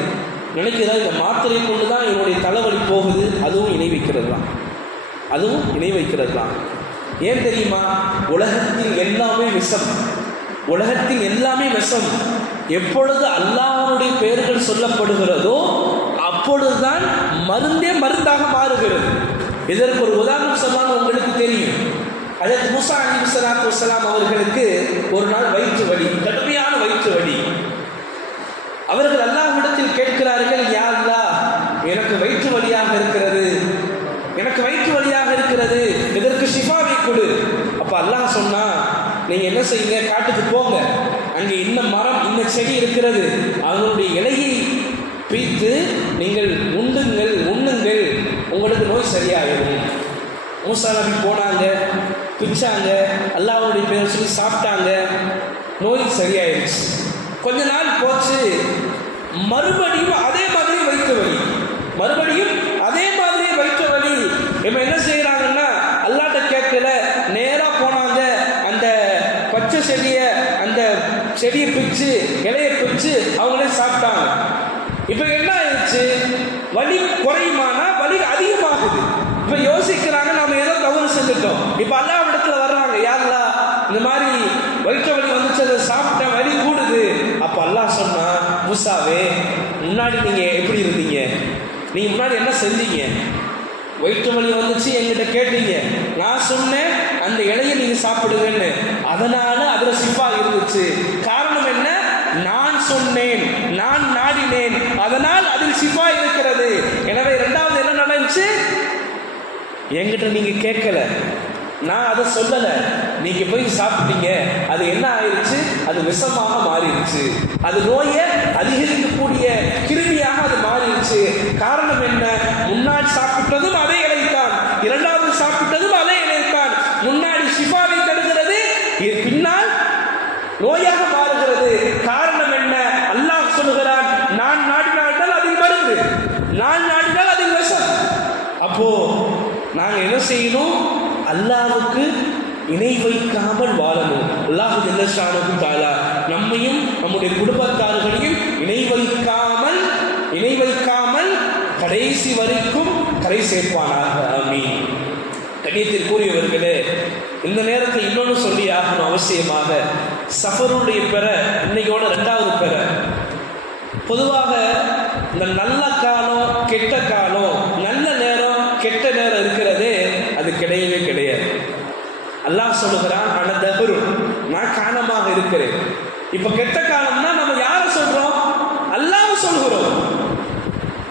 நினைக்கிறார் இந்த மாத்திரையை கொண்டு தான் என்னுடைய தலைவலி போகுது. அதுவும் இணை வைக்கிறது தான், அதுவும் இணை வைக்கிறது தான். ஏன் தெரியுமா? உலகத்தில் எல்லாமே விஷம், உலகத்தில் எல்லாமே விஷம். எப்பொழுது அல்லாஹ்வுடைய பெயர்கள் சொல்லப்படுகிறதோ அப்பொழுதுதான் மருந்தே மருந்தாக மாறுகிறது. இதற்கு ஒரு உதாரணம் சொன்னால் உங்களுக்கு தெரியும். ஹஜ்ரத் மூஸா அலைஹிஸ்ஸலாத்து வஸ்ஸலாம் அவர்களுக்கு ஒரு நாள் வயிற்று வலி, கடுமையான வயிற்று வலி. அவர்கள் அல்லாஹ்விடத்தில் கேட்கிறார்கள், யா அல்லாஹ், எனக்கு வயிற்று வலியாக இருக்கிறது, எனக்கு வயிற்று வலியாக இருக்கிறது, இதற்கு ஷிஃபாவை கொடு. அப்ப அல்லாஹ் சொன்னா, நீங்க என்ன செய்யுங்க, காட்டுக்கு போங்க, அங்கே இந்த மரம், இந்த செடி இருக்கிறது, அதனுடைய இலையை பீத்து நீங்கள் உண்ணுங்கள், உங்களுக்கு நோய் சரியாயிடும். மூஸா நபி போனாங்க, பிச்சாங்க, அல்லாஹ்வுடைய பேரை சொல்லி சாப்பிட்டாங்க, நோய் சரியாயிடுச்சு. கொஞ்ச நாள் போச்சு, மறுபடியும் அதே மாதிரி வயிற்று வலி, மறுபடியும் அதே மாதிரி வயிற்று வலி. இவங்க என்ன செய்யறாங்கன்னா, அல்லாஹ்ட்ட கேட்கல, நேரா போனாங்க, அந்த பச்சை செடியை, அந்த செடியை பிச்சு, இலையை பிச்சு அவங்களே சாப்பிட்டாங்க. இப்ப என்ன ஆயிடுச்சு? வலி குறையுமானா வலி அதிகமாகுது. இப்ப யோசிக்கிறாங்க, நாம ஏதோ தவறு செஞ்சுட்டோம். இப்ப அல்லாஹ்விடத்துல வர்றாங்க, யா அல்லாஹ், இந்த மாதிரி வயிற்று வலி வந்துச்சு, அதை சாப்பிட்டேன், வலி கூடுது. அப்ப அல்லாஹ் சொன்னா, மூஸாவே, முன்னாடி நீங்க எப்படி இருந்தீங்க? நீங்க முன்னாடி என்ன செஞ்சீங்க? வயிற்று வலி வந்துச்சு, என்கிட்ட கேட்டீங்க, நான் சொன்னேன் அந்த இலையை நீங்க சாப்பிடுவேன்னு, அதனால அதுல சிஃபா இருந்துச்சு. காரணம் என்ன? நான் சொன்னேன், நான் நாடினேன், அதனால் அதில் சிஃபா இருக்கிறது. எனவே இரண்டாவது என்ன நடந்துச்சு? என்கிட்ட நீங்க கேட்கல, நான் அதை சொல்லல, நீங்க போய் சாப்பிட்டீங்க, அது என்ன ஆயிடுச்சு? அது விஷமாக மாறிடுச்சு, அது நோயை அதிகரிக்கக்கூடிய கிருமியாக அது மாறிடுச்சு. காரணம் என்ன? முன்னாடி சாப்பிட்டதும் அதே இலைத்தான், இரண்டாவது சாப்பிட்டதும் அதே இலைத்தான். முன்னாடி ஷிஃபாவை தருகிறது, பின்னால் நோயாக மாறுகிறது. காரணம் என்ன? அல்லாஹ் சொல்லுகிறான், நான் நாடினால் அதில் மருந்து, நான் நாடினால் அதில் விஷம். அப்போ நாங்க என்ன செய்யணும்? அல்லாஹ்வுக்கு இணை வைக்காமல் வாழணும். அல்லாஹ் ஜல்ல ஷானஹு தஆலா நம்மையும் நம்முடைய குடும்பத்தார்களையும் இணை வைக்காமல் கடைசி வரைக்கும் கரை சேர்ப்பானாக. ஆமீன். கண்ணியத்திற்குரியவர்களே, இந்த நேரத்தில் இன்னொன்று சொல்லி ஆகணும் அவசியமாக. சஃபருடைய பெற இன்னையோட 2வது பெற. பொதுவாக இந்த நல்ல காலம் கெட்ட காலம், நல்ல நேரம் கெட்ட நேரம் இருக்கிறதே அது கிடையவே கிடையாது. அல்லாஹ் சொல்லுகிறான், நான் காலமாக இருக்கிறேன். இப்ப கெட்ட காலம்னா நம்ம யாரை சொல்றோம்? அல்லாஹ் சொல்கிறோம்.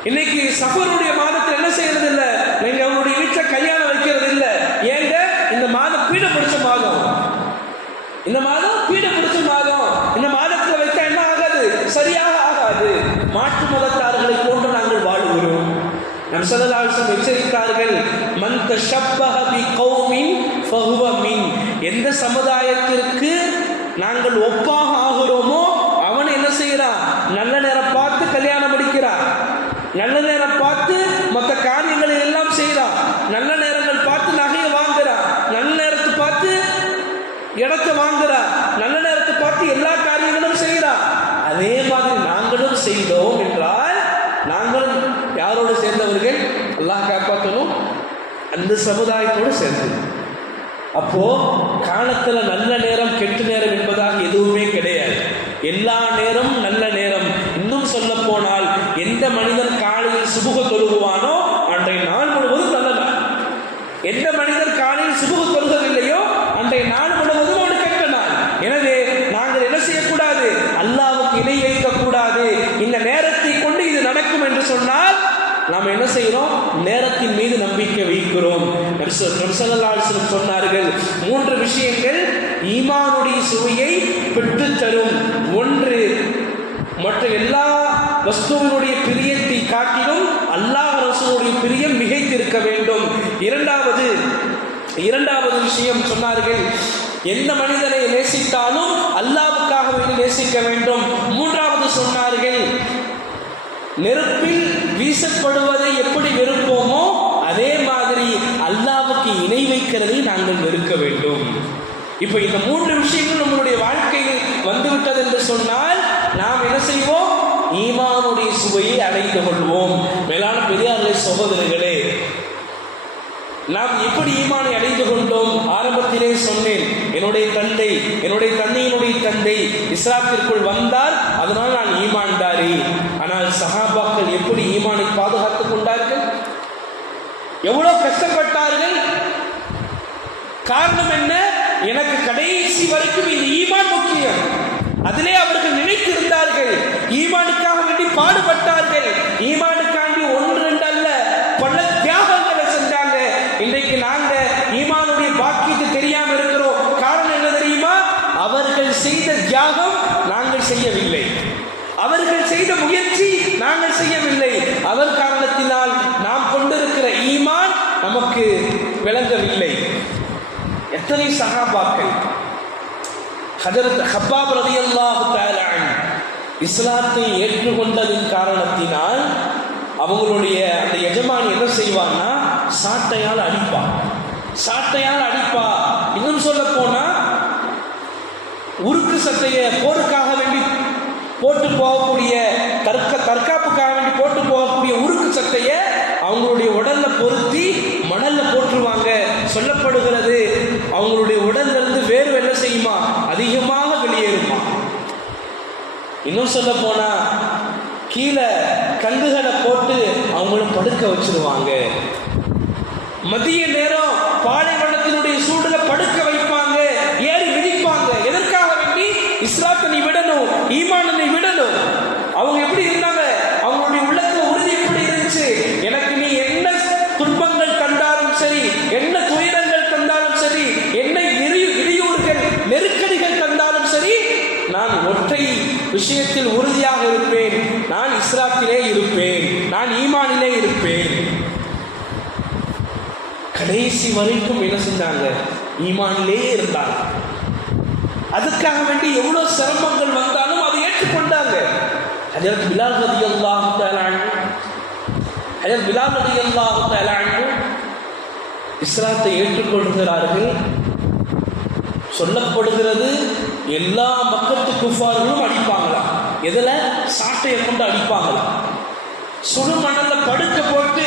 இன்னைக்கு சஃபருடைய மாதத்தில் என்ன செய்யறது இல்லை, நீங்க அவருடைய வீட்டில் கல்யாணம் வைக்கிறது இல்லை. ஏங்க? இந்த மாதம் பீட பிடிச்ச மாதம், இந்த மாதம் பீட பிடிச்ச மாதம். இந்த மாதத்தில் வைத்தா என்ன ஆகாது? சரியாக ஆகாது. நபி ஸல்லல்லாஹு அலைஹி வஸல்லம் எச்சரித்தார்கள், மன் தஷப்பஹ பிகௌமின் ஃபஹுவ மின். எந்த சமுதாயத்திற்கு நாங்கள் ஒப்பாக ஆகிறோமோ அவன் என்ன செய்யறான்? நல்ல நேரம் பார்த்து கல்யாணம் முடிக்கிறான், நல்ல நேரம் பார்த்து மற்ற காரியங்களை எல்லாம் செய்யறான், நல்ல நேரங்கள் பார்த்து நகையை வாங்குறான், நல்ல நேரத்தை பார்த்து இடத்தை வாங்குறான், நல்ல நேரத்தை பார்த்து எல்லா காரியங்களும் செய்யறான். அதே மாதிரி நாங்களும் செய்தோம் என்றால் நாங்களும் யாரோடு சேர்ந்தவர்கள்? அல்லாஹ் காப்பாற்றணும், அந்த சமுதாயத்தோடு சேர்ந்து. அப்போ காலத்துல நல்ல நேரம் கெட்ட நேரம் என்பதாக எதுவுமே கிடையாது. எல்லா நேரம் நல்ல நேரம். இன்னும் சொல்ல போனால் எந்த மனிதன் காலையில் சுபுக தொழுகுவானோ அன்றைய நாள் முழுவதும் நல்ல நாள். எந்த மனிதன் காலையில் சுபுக தொழுகவில்லையோ அன்றைய நாள் முழுவதும் அவனுக்கு கெட்ட நாள். எனவே நாங்கள் என்ன செய்யக்கூடாது? அல்லாஹ்வுக்கு இணை வைக்கக்கூடாது. இந்த நேரத்தை கொண்டு இது நடக்கும் என்று சொன்னால் நாம் என்ன செய்கிறோம்? நேரத்தின் மீது நம்பிக்கை வைக்கிறோம். நபி ஸல்லல்லாஹு அலைஹி வஸல்லம் சொன்னார்கள், 3 விஷயங்கள் ஈமானுடைய சுவையை பெற்றுத் தரும். ஒன்று, மற்ற எல்லா வஸ்துவினுடைய பிரியத்தை காட்டிலும் அல்லாஹ் ரசூலுடைய பிரியம் மிகைத்திருக்க வேண்டும். இரண்டாவது விஷயம் சொன்னார்கள், எந்த மனிதனை நேசித்தாலும் அல்லாஹ்வுக்காக வேண்டி நேசிக்க வேண்டும். மூன்றாவது சொன்னார்கள், நெருப்பில் வீசப்படுவதை எப்படி வெறுப்போமோ அதே மாதிரி அல்லாஹ்வுக்கு இணை வைக்கிறதை நாங்கள் வெறுக்க வேண்டும். இப்ப இந்த 3 விஷயங்கள் நம்மளுடைய வாழ்க்கையில் வந்துவிட்டது என்று சொன்னால் நாம் என்ன செய்வோம்? ஈமானுடைய சுவையை அடைந்து கொள்வோம். மேலான பெரியார்களே, சகோதரர்களே, நாம் எப்படி ஈமானை அடைந்து கொண்டோம்? ஆரம்பத்திலே சொன்னேன், என்னுடைய தந்தையினுடைய தந்தை இஸ்லாத்திற்குள் வந்தார், அதனால் நான் ஈமான்தாரி. ஆனால் சஹாபாக்கள் எப்படி ஈமானை பாதுகாத்துக் கொண்டார்கள்? எவ்வளவு கஷ்டப்பட்டார்கள்? காரணம் என்ன? எனக்கு கடைசி வரைக்கும் இந்த ஈமான் முக்கியம். அதிலே அவர்கள் நினைத்திருந்தார்கள், ஈமானுக்காக வேண்டி பாடுபட்டார்கள். ஈமானுக்காண்டி 1-2 அல்ல, பல தியாகங்களை செஞ்சாங்க. இன்றைக்கு நாங்க ஈமானுடைய பாக்கியத்தை தெரியாம இருக்கிறோம். காரணம் என்ன தெரியுமா? அவர்கள் செய்த தியாகம் நாங்கள் செய்யவில்லை, அவர்கள் செய்த முயற்சி நாங்கள் செய்யவில்லை. அதன் காரணத்தினால் நாம் கொண்டிருக்கிற ஈமான் நமக்கு விளங்கவில்லை. எத்தனை சஹாபாக்கள், ஹஜரத் ஹப்பாப் ரலியல்லாஹு தஆலா அன்ஹு இஸ்லாத்தை ஏற்றுக்கொண்டதின் காரணத்தினால் அவங்களுடைய அந்த எஜமானி என்ன செய்வான்னா சாட்டையால் அடிப்பா. இன்னும் சொல்ல போனா உருக்கு சட்டையை போருக்காக வேண்டி போட்டு போகக்கூடிய தற்காப்புக்காக வேண்டி போட்டு போகக்கூடிய உருக்கு சட்டையை அவங்களுடைய உடல்ல பொருத்தி மணல்ல போட்டுருவாங்க. சொல்லப்படுகிறது அவங்களுடைய உடல்ல இருந்து வேர்வை என்ன செய்யுமா? அதிகமாக வெளியேறுமா. இன்னும் சொல்ல போனா கீழே கங்குகளை போட்டு அவங்களும் படுக்க வச்சிருவாங்க. மதிய நேரம் பாலைவனத்தினுடைய சூடுல படுக்க வைப்பாங்க, ஏறி மிதிப்பாங்க. எதற்காக வேண்டி? இஸ்லாத்தை நீ விடணும், ஈமானை விடணும். அவங்க எப்படி இருந்தாங்க? அவங்களுடைய உள்ளத்துல உறுதி எப்படி இருந்துச்சு? எனக்கு நீ என்ன துன்பங்கள் தந்தாலும் சரி, என்ன துயரங்கள் தந்தாலும் சரி, என்ன இடையூறுகள் நெருக்கடிகள் தந்தாலும் சரி, நான் ஒற்றை விஷயத்தில் உறுதியாக இருப்பேன். நான் இஸ்லாத்திலே இருப்பேன், நான் ஈமானிலே இருப்பேன். கடைசி வரைக்கும் என்ன செஞ்சாங்க? ஈமானிலே இருந்தாங்க. அதுக்காக வேண்டி எவ்வளவு சிரமங்கள் வந்தாலும் அதை ஏற்றுக்கொண்டாங்க. ஹஜரத் பிலால் ரலியல்லாஹு தஆலா அன்ஹு இஸ்லாத்தை ஏற்றுக்கொள்கிறார்கள். சொல்லப்படுகிறது எல்லா மக்கத்து குஃபார்களும் அடிப்பாங்களாம். எதுல? சாட்டையை கொண்டு அடிப்பாங்களாம். சுடுமணல்ல படுக்க போட்டு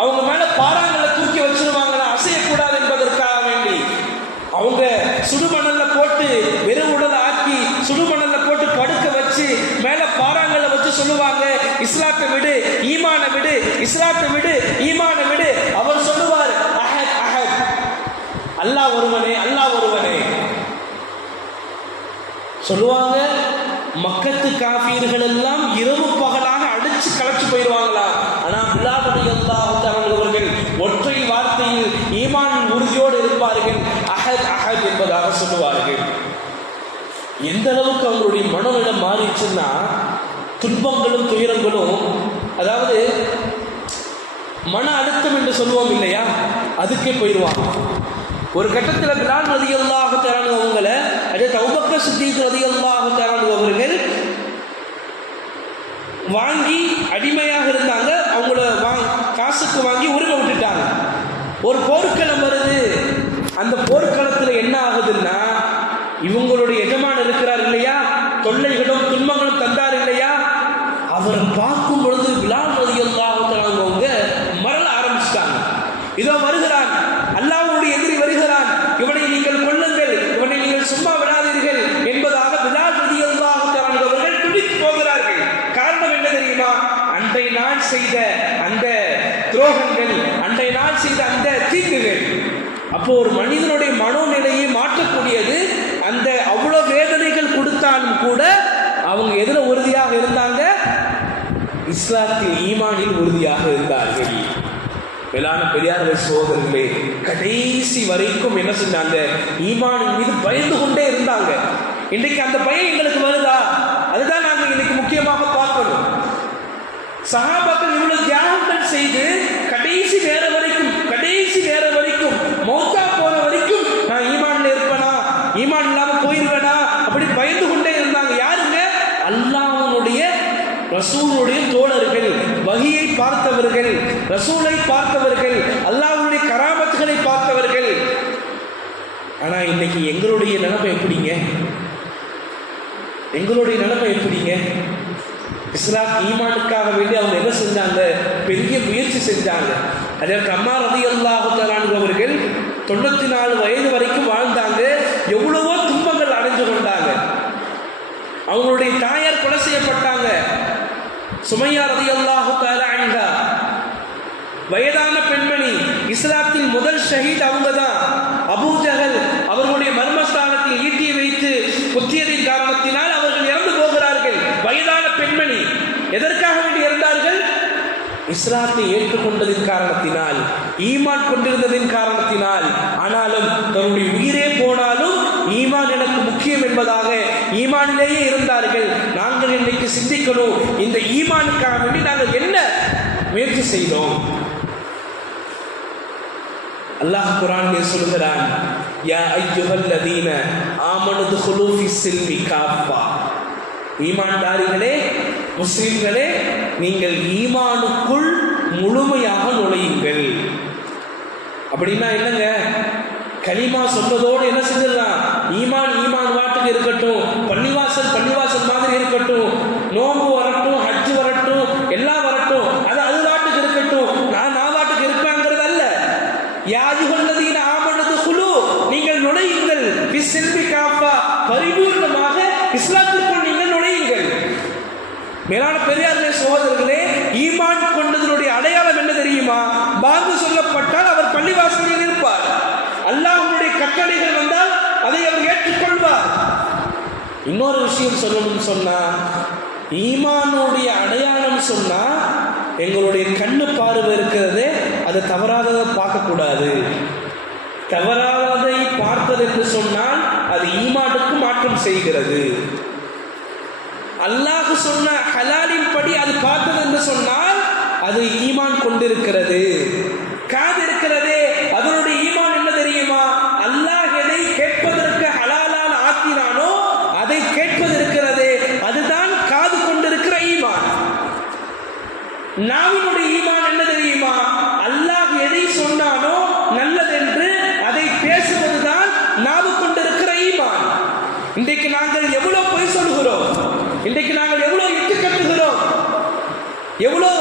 அவங்க மேல பாறாங்களை தூக்கி வச்சிருவாங்களாம், அசையக்கூடாது என்பதற்காக வேண்டி. அவங்க சுடுமணல்ல போட்டு வெறும் உடலை ஆக்கி சுடுமணல்ல போட்டு படுக்க வச்சு மேல பாறாங்களை வச்சு சொல்லுவாங்க, இஸ்லாத்தை விடு, ஈமானை விடு, இஸ்லாத்தை விடு, ஈமானை விடு. அவர் சொல்லுவார், அஹத் அஹத், அல்லாஹ் ஒருவனே, அல்லாஹ் ஒருவனே சொல்லுவாங்க. மக்கத்து காஃபிர்கள் எல்லாம் இரவு பகலாக அடிச்சு கலச்சு போயிடுவாங்களா. ஆனா பிலால் ரலியல்லாஹு தஆலா அவர்கள் ஒற்றை வார்த்தையில் ஈமான் உறுதியோடு இருப்பார்கள், அஹத் அஹத் என்பதாக சொல்லுவார்கள். எந்த அளவுக்கு அவங்களுடைய மனநிலம் மாறிச்சுன்னா, துன்பங்களும் துயரங்களும், அதாவது மன அழுத்தம் என்று சொல்லுவோம் இல்லையா, அதுக்கே போயிடுவாங்க. ஒரு கட்டத்தில் பிலால் ரலியல்லாஹு தஆலா அவங்கள ஹஜ்ரத் அபூபக்கர் சித்தீக் ரலியல்லாஹு தஆலா அவர்கள் வாங்கி அடிமையாக இருந்தாங்க. அவங்கள காசுக்கு வாங்கி உரிமை விட்டுட்டாங்க. ஒரு போர்க்களம் வருது. அந்த போர்க்களத்தில் என்ன ஆகுதுன்னா, இவங்களுடைய எஜமான் இருக்கிறார் இல்லையா, தொல்லைகளும் துன்பங்களும் தந்தார் இல்லையா, அவரை பார்க்கும் பொழுது பிலால் ரலியல்லாஹு தஆலா அவங்க மரள ஆரம்பிச்சிட்டாங்க. இதோ வருகிறான், அல்லாஹ்வுடைய எதிரி வருகிறான், இவனை நீங்கள் கொல்லுங்கள், இவனை நீங்கள் சும்மா விடாதீர்கள் என்பதாக பிலால் ரலியல்லாஹு தஆலா அவர்கள் துடித்து போகிறார்கள். காரணம் என்ன தெரியுமா? அன்றை நாள் செய்த அந்த துரோகங்கள், அன்றை நாள் செய்த அந்த தீங்குகள். அப்போ ஒரு மனிதனுடைய மனோநிலையை மாற்றக்கூடியது. அந்த அவ்வளவு வேதனைகள் கொடுத்தாலும் கூட அவங்க எதிர உறுதியாக இருந்தாங்க, இஸ்லாத்தில் ஈமானில் உறுதியாக இருந்தார்கள். மேலான பெரியார்கள் சகோதரர்களே, கடைசி வரைக்கும் என்ன செஞ்சாங்க? ஈமானின் மீது பயந்து கொண்டே இருந்தாங்க. இன்றைக்கு அந்த பயம் எங்களுக்கு வருதா? அதுதான் நாங்கள் இன்னைக்கு முக்கியமாக பார்க்கணும். சஹாபாக்கள் இவ்வளவு தியாகங்கள் செய்து கடைசி நேரம் வரைக்கும் மௌத்தா போற வரைக்கும் நான் ஈமான்ல இருப்பேனா, ஈமான் இல்லாம போயிருவேனா அப்படி பயந்து கொண்டே இருந்தாங்க. யாருங்க? அல்லாஹ்வுடைய ரசூலுடைய தோழர்கள், வஹியை பார்த்தவர்கள், ரசூலை பார்த்தவர்கள், அல்லாஹ்வுடைய கராமத்துகளை பார்த்தவர்கள். ஆனா இன்னைக்கு எங்களுடைய நிலைமை எப்படிங்க? இஸ்லாம் ஈமானுக்காக வேண்டி அவங்க என்ன செஞ்சாங்க? பெரிய முயற்சி செஞ்சாங்க. அதற்கு அம்மார் ரலியல்லாஹு தஆலா அவர்கள் 94 வயது வரைக்கும் வாழ்ந்தாங்க. எவ்வளவோ துன்பங்கள் அடைஞ்சு கொண்டாங்க. அவங்களுடைய தாயார் கொலை செய்யப்பட்டாங்க. சுமையா ரலியல்லாஹு தஆலா அன்ஹா வயதான பெண்மணி, இஸ்லாத்தின் முதல் ஷஹீத் அவங்க தான். அபூ ஜஹல் அவர்களுடைய மர்மஸ்தானத்தில் ஈட்டியை வைத்து குத்தியதின் காரணத்தினால் அவர்கள் இறந்து போகிறார்கள். வயதான பெண்மணி எதற்காக வேண்டி இறந்தார்கள்? இஸ்லாத்தை ஏற்றுக்கொண்டதின் காரணத்தினால், ஈமான் கொண்டிருந்ததின் காரணத்தினால். ஆனாலும் தன்னுடைய உயிரே போனாலும் ஈமான் எனக்கு முக்கியம் என்பதாக ஈமானிலேயே இருந்தார்கள். நாங்கள் இன்றைக்கு சிந்திக்கணும், இந்த ஈமானுக்காக வேண்டி நாங்கள் என்ன முயற்சி செய்தோம்? அல்லாஹ் குர்ஆனிலே சொல்கிறான், யா அய்யுஹல்லதீன ஆமனு துகுலூ ஃபிஸ்ஸில்மி காஃபா. ஈமான்தாரிகளே, முஸ்லிம்களே, நீங்கள் ஈமானுக்குள் முழுமையாக நுழையுங்கள். அப்படின்னா என்னங்க? கலிமா சொல்வதோடு என்ன செஞ்சிடலாம்? ஈமான் வாட்டுக்கு இருக்கட்டும், பள்ளிவாசல் மாதிரி இருக்கட்டும், நோன்பு வரட்டும், ஹஜ் வரட்டும், எல்லாம் வரட்டும், அது வாட்டுக்கு இருக்கட்டும், நான் வாட்டுக்கு இருப்பேங்கிறது அல்ல. யா அய்யுஹல்லதீன ஆமனு துகுலூ, நீங்கள் நுழையுங்கள், ஃபிஸ்ஸில்மி காஃபா, பரிபூர்ணமாக இஸ்லாத்திற்குள் நீங்கள் நுழையுங்கள். மேலான பெரியார்களே, சகோதரர்களே, ஈமான் கொண்டதனுடைய அடையாளம் என்ன தெரியுமா? பாங்கு சொல்லப்பட்டால் அவர் பள்ளிவாசலில் இருப்பார். அல்லாஹ்வுடைய கட்டளைகள் வந்தால் அதை அவர் ஏற்றுக்கொள்வார். இன்னொரு விஷயம் சொல்லணும்னு சொன்னா, ஈமானுடைய அடையாளம் சொன்னா எங்களுடைய கண்ணு பார்வை இருக்கிறது, அதை தவறாததை பார்க்கக்கூடாது. தவறாததை பார்த்தது என்று சொன்னால் அது ஈமானுக்கு மாற்றம் செய்கிறது. அல்லாஹ் சொன்ன ஹலாலின் படி அது பார்த்தது என்று சொன்னால் அது ஈமான் கொண்டிருக்கிறது. காது இருக்கிறதே, அதனுடைய ஈமான் என்ன தெரியுமா? அல்லாஹ் எதை கேட்பதற்கு ஹலாலான ஆக்கினானோ அதை கேட்பது இருக்கிறதே, அதுதான் காது கொண்டிருக்கிற ஈமான். நாவினுடைய ஈமான் என்ன தெரியுமா? அல்லாஹ் எதை சொன்னானோ நல்லதென்று அதை பேசுவதுதான் நாவு கொண்டிருக்கிற ஈமான். இன்றைக்கு நாங்கள் எவ்வளவு பொய் சொல்கிறோம், இன்றைக்கு நாங்கள் எவ்வளவு இட்டு கட்டுகிறோம், எவ்வளவு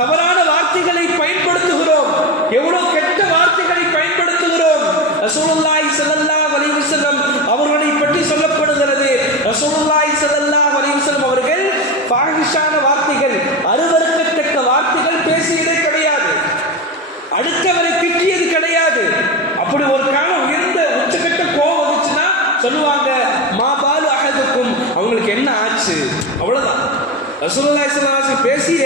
தவறான வார்த்தைகளை பயன்படுத்துகிறோம், எவ்வளவு கெட்ட வார்த்தைகளை பயன்படுத்துகிறோம். ரசூலுல்லாஹி ஸல்லல்லாஹு அலைஹி வஸல்லம் அவர்களை பற்றி சொல்லப்படுகிறது. ரசூலுல்லாஹி ஸல்லல்லாஹு அலைஹி வஸல்லம் அவர்கள் ஃபாஹிஷான வார்த்தைகள், அருவருக்கத்தக்க வார்த்தைகள் பேசியதே கிடையாது, அடுத்தவரை திட்டியது கிடையாது. அப்படி ஒரு காலம் உயர்ந்த உச்சக்கட்ட கோபம் வந்துச்சுன்னா சொல்லுவாங்க, மா பாலு அஹதுக்கும், அவங்களுக்கு என்ன ஆச்சு, அவ்வளவுதான். ரசூலுல்லாஹி ஸல்லல்லாஹு அலைஹி வஸல்லம் பேசிய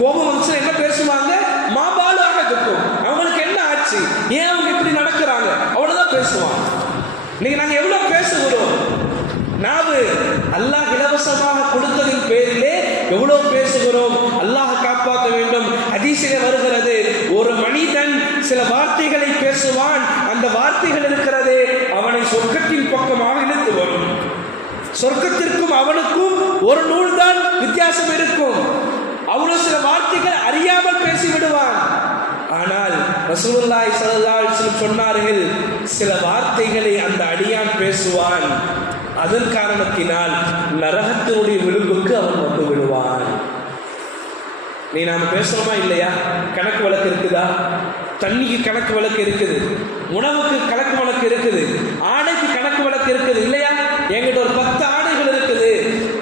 கோபம் வந்துச்சுன்னா என்ன பேசுவாங்க? மா பாலு அஹதுக்கும், அவங்களுக்கு என்ன ஆச்சு, ஏன் அவங்க இப்படி நடக்கிறாங்க, அவ்வளவுதான் பேசுவாங்க. இன்னைக்கு நாங்க எவ்வளவு பேசுகிறோம்? நாவு அல்லாஹ் இலவசமாக கொடுத்ததின் பேரிலே எவ்வளவு பேசுகிறோம். அல்லாஹ் காப்பாற்ற வேண்டும். ஹதீஸிலே வருகிறது, ஒரு மனிதன் சில வார்த்தைகளை பேசுவான், அந்த வார்த்தைகள் இருக்கிறதே அவனை சொர்க்கத்தின் பக்கமாக இழுத்து வரும். சொர்க்கத்திற்கும் அவனுக்கும் ஒரு நூல் தான் வித்தியாசம் இருக்கும். அவ்வளவு சில வார்த்தைகள் அறியாமல் பேசி விடுவான். ஆனால் ரசூலுல்லாஹி ஸல்லல்லாஹு அலைஹி வஸல்லம் சொன்னார்கள், சில வார்த்தைகளை அந்த அடியான் பேசுவான், அதன் காரணத்தினால் நரகத்தினுடைய விளிம்புக்கு அவன் வந்து விடுவான். நீ நாம பேசுறோமா இல்லையா? கணக்கு வழக்கு இருக்குதா? தண்ணிக்கு கணக்கு வழக்கு இருக்குது, உணவுக்கு கணக்கு வழக்கு இருக்குது, ஆடைக்கு கணக்கு வழக்கு இருக்குது இல்லையா? என்கிட்ட ஒரு 10 ஆடைகள் இருக்குது,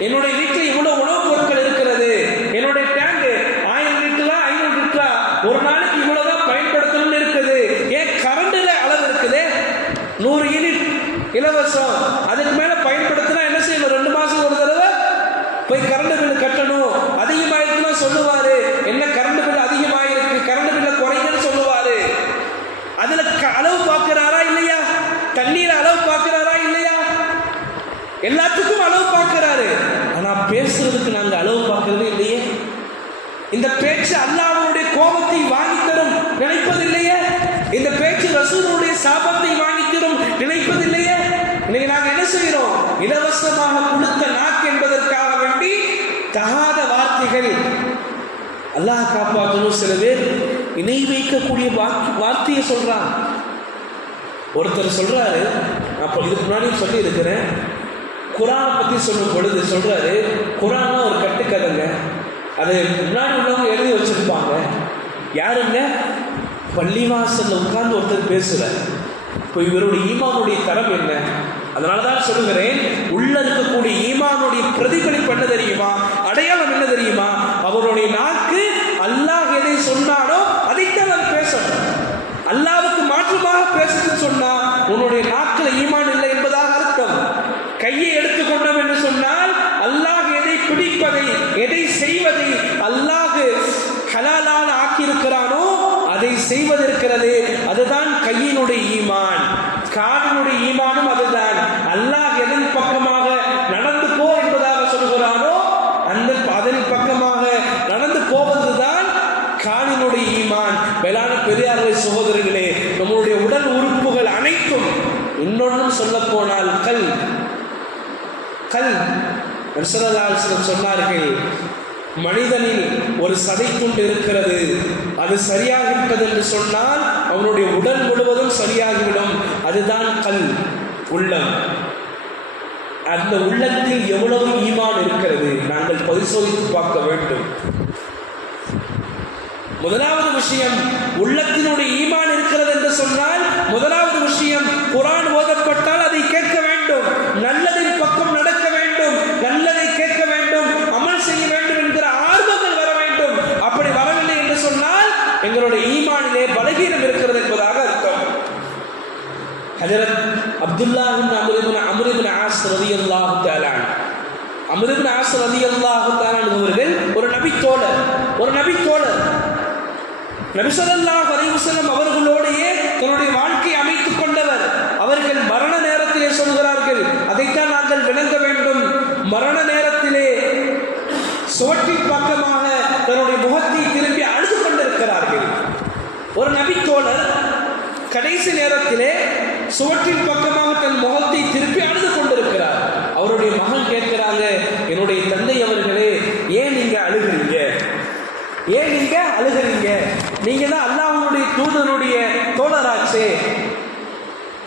என்னுடைய வீட்டில் இவ்வளவு உணவுப் பொருட்கள் இருக்கிறது, என்னுடைய டேங்க் 1000 லிட்டரா 500 லிட்டரா ஒரு நாளைக்கு இவ்வளவுதான் பயன்படுத்தணும்னு இருக்குது. ஏன் கரண்டுல அளவு இருக்குது, 100 யூனிட் இலவசம், அதுக்கு மேல பயன்படுத்தினா என்ன செய்யணும்? 2 மாசம் ஒரு தடவை போய் கரண்ட் பில் கட்டணும். அதிகமாயிருக்குன்னா சொல்லுவாரு, என்ன கரண்ட் பில் அதிகமாயிருக்கு, கரண்ட் பில்ல குறைங்கன்னு சொல்லுவாரு. அதுல அளவு பார்க்கிறாரா இல்லையா? தண்ணீர் அளவு பார்க்கிறாரா இல்லையா? எல்லாத்துக்கும் அளவு பார்க்கிறாரு. ஆனா பேசுறதுக்கு நாங்க அளவு பார்க்கறது இல்லையே. இந்த பேச்சு அல்லாஹ்வுடைய கோபத்தை வாங்கி தரும் நினைப்பதில்லையே. இந்த பேச்சு ரசூலுடைய சாபத்தை வாங்கி தரும் நினைப்பதில்லையே. இன்னைக்கு நாங்க என்ன செய்யறோம்? இலவசமாக கொடுத்த நாக்கு என்பதற்காக வேண்டி தகாத வார்த்தைகள். அல்லாஹ் காப்பாற்றணும். சில பேர் இணை வைக்கக்கூடிய வார்த்தையை சொல்றான். ஒருத்தர் சொல்றாரு, அப்போ இதுக்கு முன்னாடி சொல்லி இருக்கிறேன், குரானை பத்தி சொல்லும் பொழுது சொல்றாரு, குரான்னா ஒரு கட்டுக்கதைங்க, அது முன்னாடி உள்ளவங்க எழுதி வச்சிருப்பாங்க. யாருங்க? பள்ளிவாசல்ல உட்கார்ந்து ஒருத்தர் பேசுறாரு. இப்போ இவருடைய ஈமானுடைய தரம் என்ன? அதனாலதான் சொல்லுகிறேன், உள்ள இருக்கக்கூடிய ஈமானுடைய பிரதிபலிப்பு என்ன தெரியுமா? அடையாளம் என்ன தெரியுமா? அவருடைய நாக்கு அல்லாஹ் எதை சொன்னானோ அதைத்தான் அவர் பேசணும். அல்லாஹ்வுக்கு மாற்றமாக பேசுன்னு சொன்னா உன்னுடைய நாக்கில் ஈமான் இல்லை என்பதாக அர்த்தம். கையை எடுத்துக்கொண்டோம் என்று சொன்னால் அல்லாஹ் எதை பிடிப்பதை, எதை செய்வதை அல்லாஹ் ஹலாலான ஆக்கியிருக்கிறானோ அதை செய்வதற்கிறது, அதுதான் கையினுடைய ஈமான். காதினுடைய ஈமானும் அதுதான். அல்லாஹ் எதன் பக்கமாக நடந்து போ என்பதாக சொல்கிறானோ அதன் பக்கமாக நடந்து போவதுதான் காதினுடைய ஈமான். மேலான பெரியார்களே, சகோதரர்களே, நம்முடைய உடல் உறுப்புகள் அனைத்தும், இன்னொன்னும் சொல்ல போனால் கல் சொன்னார்கள், மனிதனில் ஒரு சதை துண்டு இருக்கிறது, அது சரியாக இருப்பது என்று சொன்னால் அவனுடைய உடல் முழுவதும் சரியாகிவிடும். அதுதான் கல், உள்ளம். அந்த உள்ளத்தில் எவ்வளவு ஈமான் இருக்கிறது நாங்கள் பரிசோதித்து பார்க்க வேண்டும். முதலாவது விஷயம், உள்ளத்தினுடைய ஈமான் இருக்கிறது என்று சொன்னால் முதலாவது விஷயம், குர்ஆன் ஓதப்பட்டால் அதை கேட்க வேண்டும், நல்லதின் பக்கம் நடக்க வேண்டும், நல்லதை கேட்க வேண்டும், அமல் செய்ய வேண்டும் என்கிற ஆர்வங்கள் வர வேண்டும். அப்படி வரவில்லை என்று சொன்னால் எங்களுடைய ஈமானிலே பலகீனம் இருக்கிறது என்பதாக அர்த்தம். ஹஜரத் அப்துல்லாஹ் இப்னு அம்ர் இப்னு ஆஸ் ரலியல்லாஹு தஆலா அம்ர் இப்னு ஆஸ் ரலியல்லாஹு தஆலா அவர்கள் ஒரு நபி தோழர் நபி ஸல்லல்லாஹு அலைஹி வஸல்லம் அவர்களோடையே தன்னுடைய வாழ்க்கையை அமைத்துக் கொண்டவர். அவர்கள் மரண நேரத்திலே சொல்கிறார்கள், அதைத்தான் நாங்கள் விளங்க வேண்டும். மரண நேரத்திலே சுவற்றின் பக்கமாக தன்னுடைய முகத்தை திரும்பி அழுது கொண்டிருக்கிறார்கள். ஒரு நபி தோழர் கடைசி நேரத்திலே சுவற்றின் பக்கமாக தன் முகத்தை திருப்பி அழுது கொண்டிருக்கிறார். அவருடைய மகன் கேட்கிறாங்க, என்னுடைய தந்தை அவர்களே, ஏன் நீங்க அழுகிறீங்க? ஏன் நீங்க அழுகிறீங்க? நீங்க தான் அல்லாஹ்வுடைய தூதனுடைய தோழராச்சே.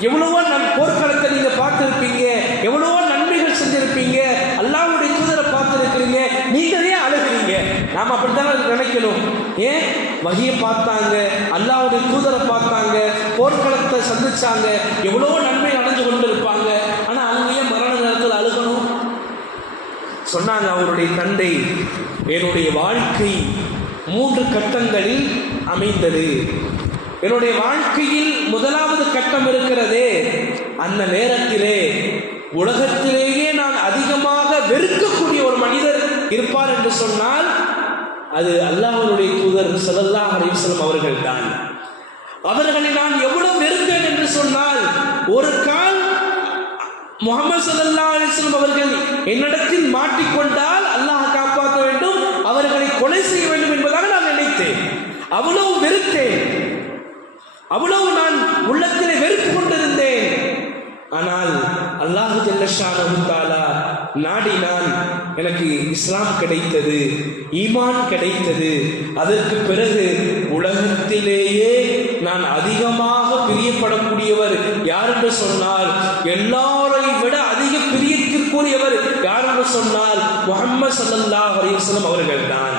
எவ்வளவோ போர்க்களத்தை நீங்க பார்த்திருப்பீங்க, எவ்வளவோ நன்மைகள் செஞ்சிருப்பீங்க, அல்லாஹ்வுடைய தூதரை பார்த்திருக்கிறீங்க, நீங்க ஏன் அழுகிறீங்க? நாம அப்படித்தான் நினைக்கணும். ஏன்? வஹியை பார்த்தாங்க, அல்லாஹ்வுடைய தூதரை பார்த்தாங்க, போர்க்களத்தை சந்திச்சாங்க, எவ்வளவோ நன்மை அடைஞ்சு கொண்டு இருப்பாங்க. ஆனா அவங்க ஏன் மரண நேரத்தில் அழுகணும்? சொன்னாங்க அவருடைய தந்தை, என்னுடைய வாழ்க்கை 3 கட்டங்களில் அமைந்தது. என்னுடைய வாழ்க்கையில் முதலாவது கட்டம் இருக்கிறதே, அந்த நேரத்திலே உலகத்திலேயே நான் அதிகமாக வெறுக்கக்கூடிய ஒரு மனிதர் இருப்பார் என்று சொன்னால் அது அல்லாஹ்வுடைய தூதர் ஸல்லல்லாஹு அலைஹி வஸல்லம் அவர்கள் தான். அவர்களை நான் எவ்வளவு வெறுத்தேன் என்று சொன்னால், ஒரு கால் முஹம்மது ஸல்லல்லாஹு அலைஹி வஸல்லம் அவர்கள் என்னிடத்தில் மாட்டிக்கொண்டால் அல்லாஹ் காப்பாற்ற வேண்டும், அவ்வளவு வெறுத்தேன், அவ்வளவு நான் உள்ளத்திலே வெறுப்பு கொண்டிருந்தேன். ஆனால் அல்லாஹ் ஜல்ல ஷானஹு தஆலா நாடினான், எனக்கு இஸ்லாம் கிடைத்தது, ஈமான் கிடைத்தது. அதற்கு பிறகு உலகத்திலேயே நான் அதிகமாக பிரியப்படக்கூடியவர் யார் என்று சொன்னால், எல்லாரை விட அதிக பிரியத்திற்குரியவர் யார் என்று சொன்னால் முஹம்மது ஸல்லல்லாஹு அலைஹி வஸல்லம் அவர்கள் தான்.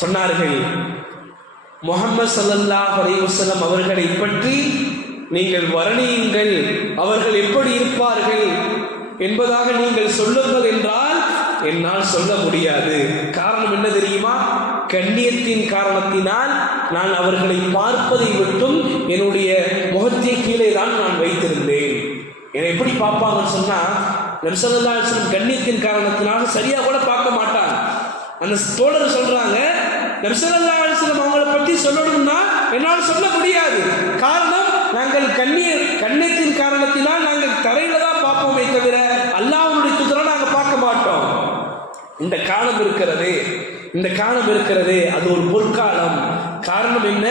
சொன்னார்கள், முஹம்மது ஸல்லல்லாஹு அலைஹி வஸல்லம் அவர்களை பற்றி நீங்கள் வர்ணியுங்கள், அவர்கள் எப்படி இருப்பார்கள் என்பதாக நீங்கள் சொல்லுங்கள் என்றால் என்னால் சொல்ல முடியாது. காரணம் என்ன தெரியுமா? கண்ணியத்தின் காரணத்தினால் நான் அவர்களை பார்ப்பதை விட்டும் என்னுடைய முகத்தை கீழே தான் நான் வைத்திருந்தேன். என்னை எப்படி பார்ப்பாங்கன்னு சொன்னா, நபி ஸல்லல்லாஹு அலைஹி வஸல்லம் கண்ணியத்தின் காரணத்தினால சரியா கூட பார்க்க மாட்டாங்க. அந்த தோழர் சொல்றாங்க, நபி ஸல்லல்லாஹு அலைஹி வஸல்லம் அவங்களை பற்றி சொல்லணும்னா என்னால் சொல்ல முடியாது. காரணம், நாங்கள் கண்ணியத்தின் காரணத்தினால் நாங்கள் தரையில தான் பார்ப்போமே தவிர அல்லாஹ்வுடைய தூதரை நாங்கள் பார்க்க மாட்டோம். இந்த காலம் இருக்கிறதே அது ஒரு பொற்காலம். காரணம் என்ன?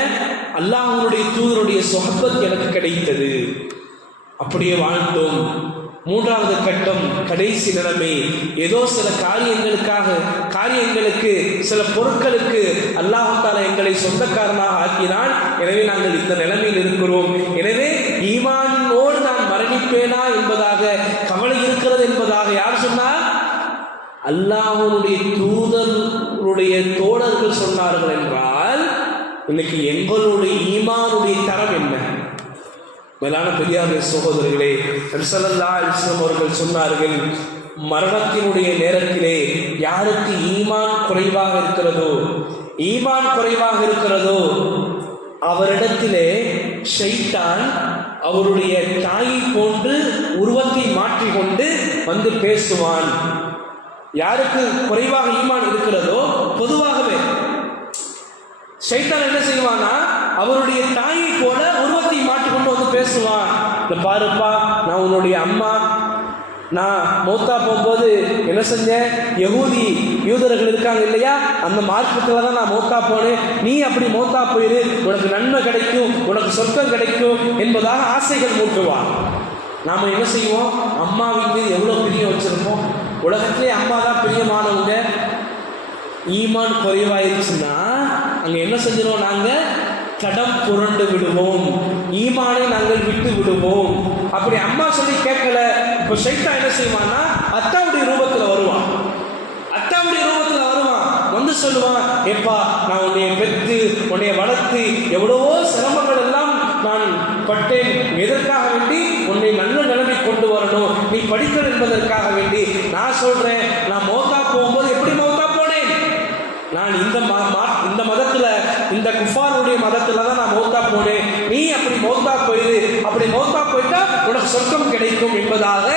அல்லாஹ்வுடைய தூதருடைய சொஹபத் எனக்கு கிடைத்தது, அப்படியே வாழ்ந்தோம். மூன்றாவது கட்டம், கடைசி நிலைமை, ஏதோ சில காரியங்களுக்கு சில பொருட்களுக்கு அல்லாஹ் தஆலா எங்களை சொந்தக்காரனாக ஆக்கினான். எனவே நாங்கள் இந்த நிலைமையில் இருக்கிறோம். எனவே ஈமானோடு நான் மரணிப்பேனா என்பதாக கவலை இருக்கிறது என்பதாக யார் சொன்னார்? அல்லாஹ்வுடைய தூதருடைய தோழர்கள் சொன்னார்கள் என்றால் இன்னைக்கு எங்களுடைய ஈமானுடைய தரம் என்ன? மேலான பெரியார் சகோதரர்களே, நபி ஸல்லல்லாஹு அலைஹி வஸல்லம் அவர்கள் சொன்னார்கள், மரணத்தினுடைய நேரத்திலே யாருக்கு ஈமான் குறைவாக இருக்கிறதோ அவரிடத்திலே ஷைத்தான் அவருடைய தாயை போன்று உருவத்தை மாற்றிக்கொண்டு வந்து பேசுவான். யாருக்கு குறைவாக ஈமான் இருக்கிறதோ பொதுவாகவே ஷைத்தான் என்ன செய்வானா, அவருடைய தாயை போல உருவத்தை மாற்றிக்கொண்டு வந்து பேசுவான். இந்த பாருப்பா, நான் உன்னுடைய அம்மா, நான் மௌத்தா போகும்போது என்ன செஞ்சேன், யூதர்கள் இருக்காங்க இல்லையா, அந்த மார்க்கத்தில் தான் நான் மௌத்தா போனேன், நீ அப்படி மௌத்தா போயிரு, உனக்கு நன்மை கிடைக்கும், உனக்கு சொர்க்கம் கிடைக்கும் என்பதாக ஆசைகள் மூட்டுவான். நாம் என்ன செய்வோம், அம்மாவின் மீது எவ்வளோ பிரியம் வச்சிருப்போம். உலகத்திலே அம்மா தான் பிரியமானவங்க. ஈமான் குறைவாயிருச்சுன்னா அங்கே என்ன செஞ்சிருவோம், நாங்கள் தடம் புரண்டு விடுவோம், ஈமானை நாங்கள் விட்டு விடுவோம். அப்படி அம்மா சொல்லி கேட்கல, இப்போ ஷைத்தான் என்ன செய்வான்னா அத்தாவுடைய ரூபத்தில் வருவான். வந்து சொல்லுவான், எப்பா நான் உன்னைய பெற்று உன்னைய வளர்த்து எவ்வளவோ சிரமங்கள் எல்லாம் நான் பட்டேன், எதற்காக வேண்டி உன்னை நல்ல நிலைமை கொண்டு வரணும், நீ படிக்கணும் என்பதற்காக வேண்டி நான் சொல்றேன், நான் மௌத்தா போகும்போது எப்படி மௌத்தா போனேன், நான் இந்த மதத்துல, இந்த குஃபாருடைய மதத்துல தான் நான் மௌத்தா போனேன், நீ அப்படி மௌத்தா போயிடு, அப்படி மௌத்தா போயிட்டா உனக்கு சொர்க்கம் கிடைக்கும் என்பதாக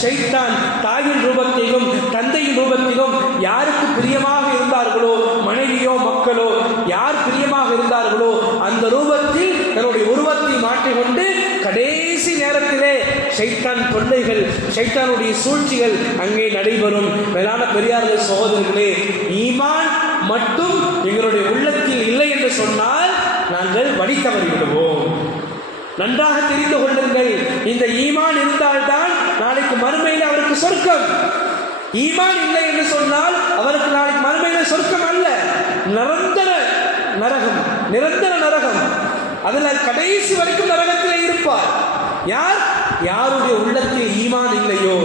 ஷைத்தான் தாயின் ரூபத்திலும் தந்தையின் ரூபத்திலும் யாருக்கு பிரியமாக இருந்தார்களோ, மனைவியோ மக்களோ யார் பிரியமாக இருந்தார்களோ அந்த ரூபத்தில் தன்னுடைய உருவத்தை மாற்றிக்கொண்டு கடைசி நேரத்திலே ஷைத்தான் தொல்லைகள், ஷைத்தானுடைய சூழ்ச்சிகள் அங்கே நடைபெறும். மேலான பெரியார்கள் சகோதரர்களே, ஈமான் மட்டும் எங்களுடைய உள்ளத்தில் இல்லை என்று சொன்னால் நாங்கள் வழி தவறி விடுவோம். நன்றாக தெரிந்து கொள்ளுங்கள், இந்த ஈமான் இருந்தால்தான் நாளைக்கு மறுமையில் அவருக்கு சொர்க்கம். ஈமான் இல்லை என்று சொன்னால் அவருக்கு நாளைக்கு மறுமையில் சொர்க்கம் அல்ல, நிரந்தர நரகம். அதில் கடைசி வரைக்கும் நரகத்திலே இருப்பார். யாருடைய உள்ளத்தில் ஈமான் இல்லையோ,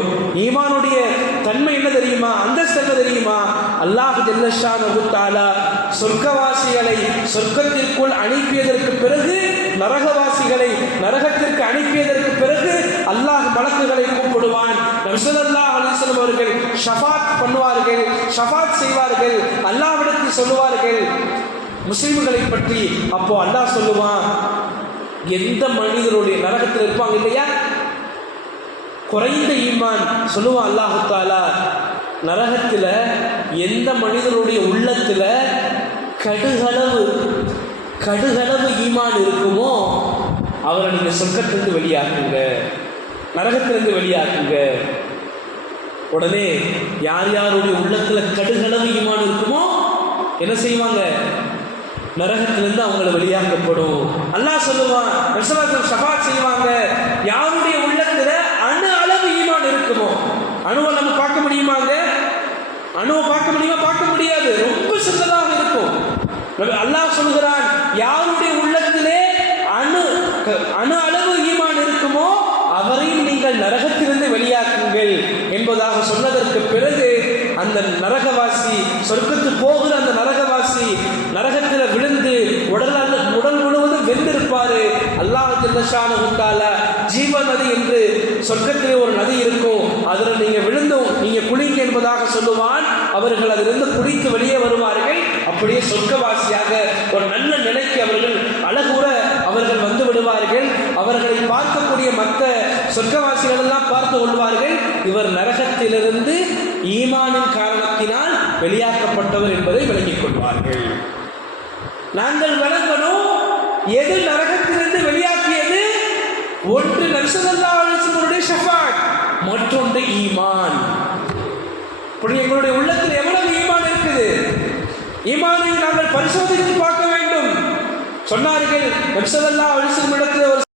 ஈமானுடைய தன்மை என்ன தெரியுமா, அந்தஸ்து என்ன தெரியுமா, அல்லாஹ் ஜல்ல ஷானஹு தஆலா சொர்க்கவாசிகளை சொர்க்கத்திற்குள் அனுப்பியதற்கு பிறகு நரகவாசிகளை நரகத்திற்கு அனுப்பியதற்கு பிறகு அல்லாஹ் மலக்குகளை கூப்பிடுவான். நபி ஸல்லல்லாஹு அலைஹி வஸல்லம் அவர்கள் ஷஃபாத் பண்ணுவார்கள், ஷஃபாத் செய்வார்கள், அல்லாஹ்விடத்தில் சொல்லுவார்கள் முஸ்லிம்களை பற்றி. அப்போ அல்லாஹ் சொல்லுவான், எந்த மனிதருடைய நரகத்தில் இருப்பாங்க இல்லையா, குறைந்த ஈமான், சொல்லுவான் அல்லாஹு தஆலா, நரகத்தில் எந்த மனிதனுடைய உள்ளத்தில் கடுகளவு ஈமான் இருக்குமோ அவரை நீங்கள் சொர்க்கத்திலிருந்து வெளியாக்குங்க, நரகத்திலிருந்து வெளியாக்குங்க. உடனே யாருடைய உள்ளத்தில் கடுகளவு ஈமான் இருக்குமோ என்ன செய்வாங்க, நரகத்திலிருந்து அவங்களை வெளியாக்கப்படும். அல்லாஹ் சொல்லுவான், ரசூலுல்லாஹ் ஷஃபாத் செய்வாங்க. யாருடைய உள்ளத்துல அணு அளவு ஈமான் இருக்குமோ, அணுவை நம்ம பார்க்க முடியுமாங்க? அணுவை பார்க்க முடியுமா? பார்க்க முடியாது, ரொம்ப சின்னதாக இருக்கும். அல்லாஹ் சொல்கிறான், யாருடைய உள்ளத்திலே அணு அளவு ஈமான் இருக்குமோ அவரையும் நீங்கள் நரகத்திலிருந்து வெளியாக்குங்கள் என்பதாக சொன்னதற்கு பிறகு அந்த நரகவாசி சொர்க்கத்து போகிற அந்த நரகவாசி நரகத்தில் விழுந்து உடல் முழுவதும் வெந்திருப்பாரு. அல்லாஹ் ஜல்லஷானஹு தஆலா ஜீவ நதி என்று சொர்க்கத்திலே ஒரு நதி இருக்கும், அதில் நீங்க விழுந்தும் நீங்க குளிங்க என்பதாக சொல்லுவான். அவர்கள் அதிலிருந்து குளித்து வெளியே வருவார்கள். அப்படியே சொர்க்கவாசியாக ஒரு நல்ல நிலைக்கு அவர்கள் அழகுற அவர்கள் வந்து விடுவார்கள். அவர்களை பார்க்கக்கூடிய மற்ற சொர்க்கவாசிகள் எல்லாம் பார்த்து கொள்வார்கள், இவர் நரகத்திலிருந்து ஈமானின் காரணத்தினால் வெளியாக்கப்பட்டவர் என்பதை விளங்கிக் கொள்வார்கள். நாங்கள் விளங்கணும், எது நரகத்திலிருந்து வெளியாக்கியது? ஒன்று நபி ஸல்லல்லாஹு அலைஹி வஸல்லம் ஷஃபாத், மற்றொன்று ஈமான். இப்படி எங்களுடைய உள்ளத்தில் எவ்வளவு ஈமான் இருக்குது? ஈமானை நாங்கள் பரிசோதித்து பார்க்க வேண்டும். சொன்னார்கள் நபி ஸல்லல்லாஹு அலைஹி வஸல்லம் இடத்தில்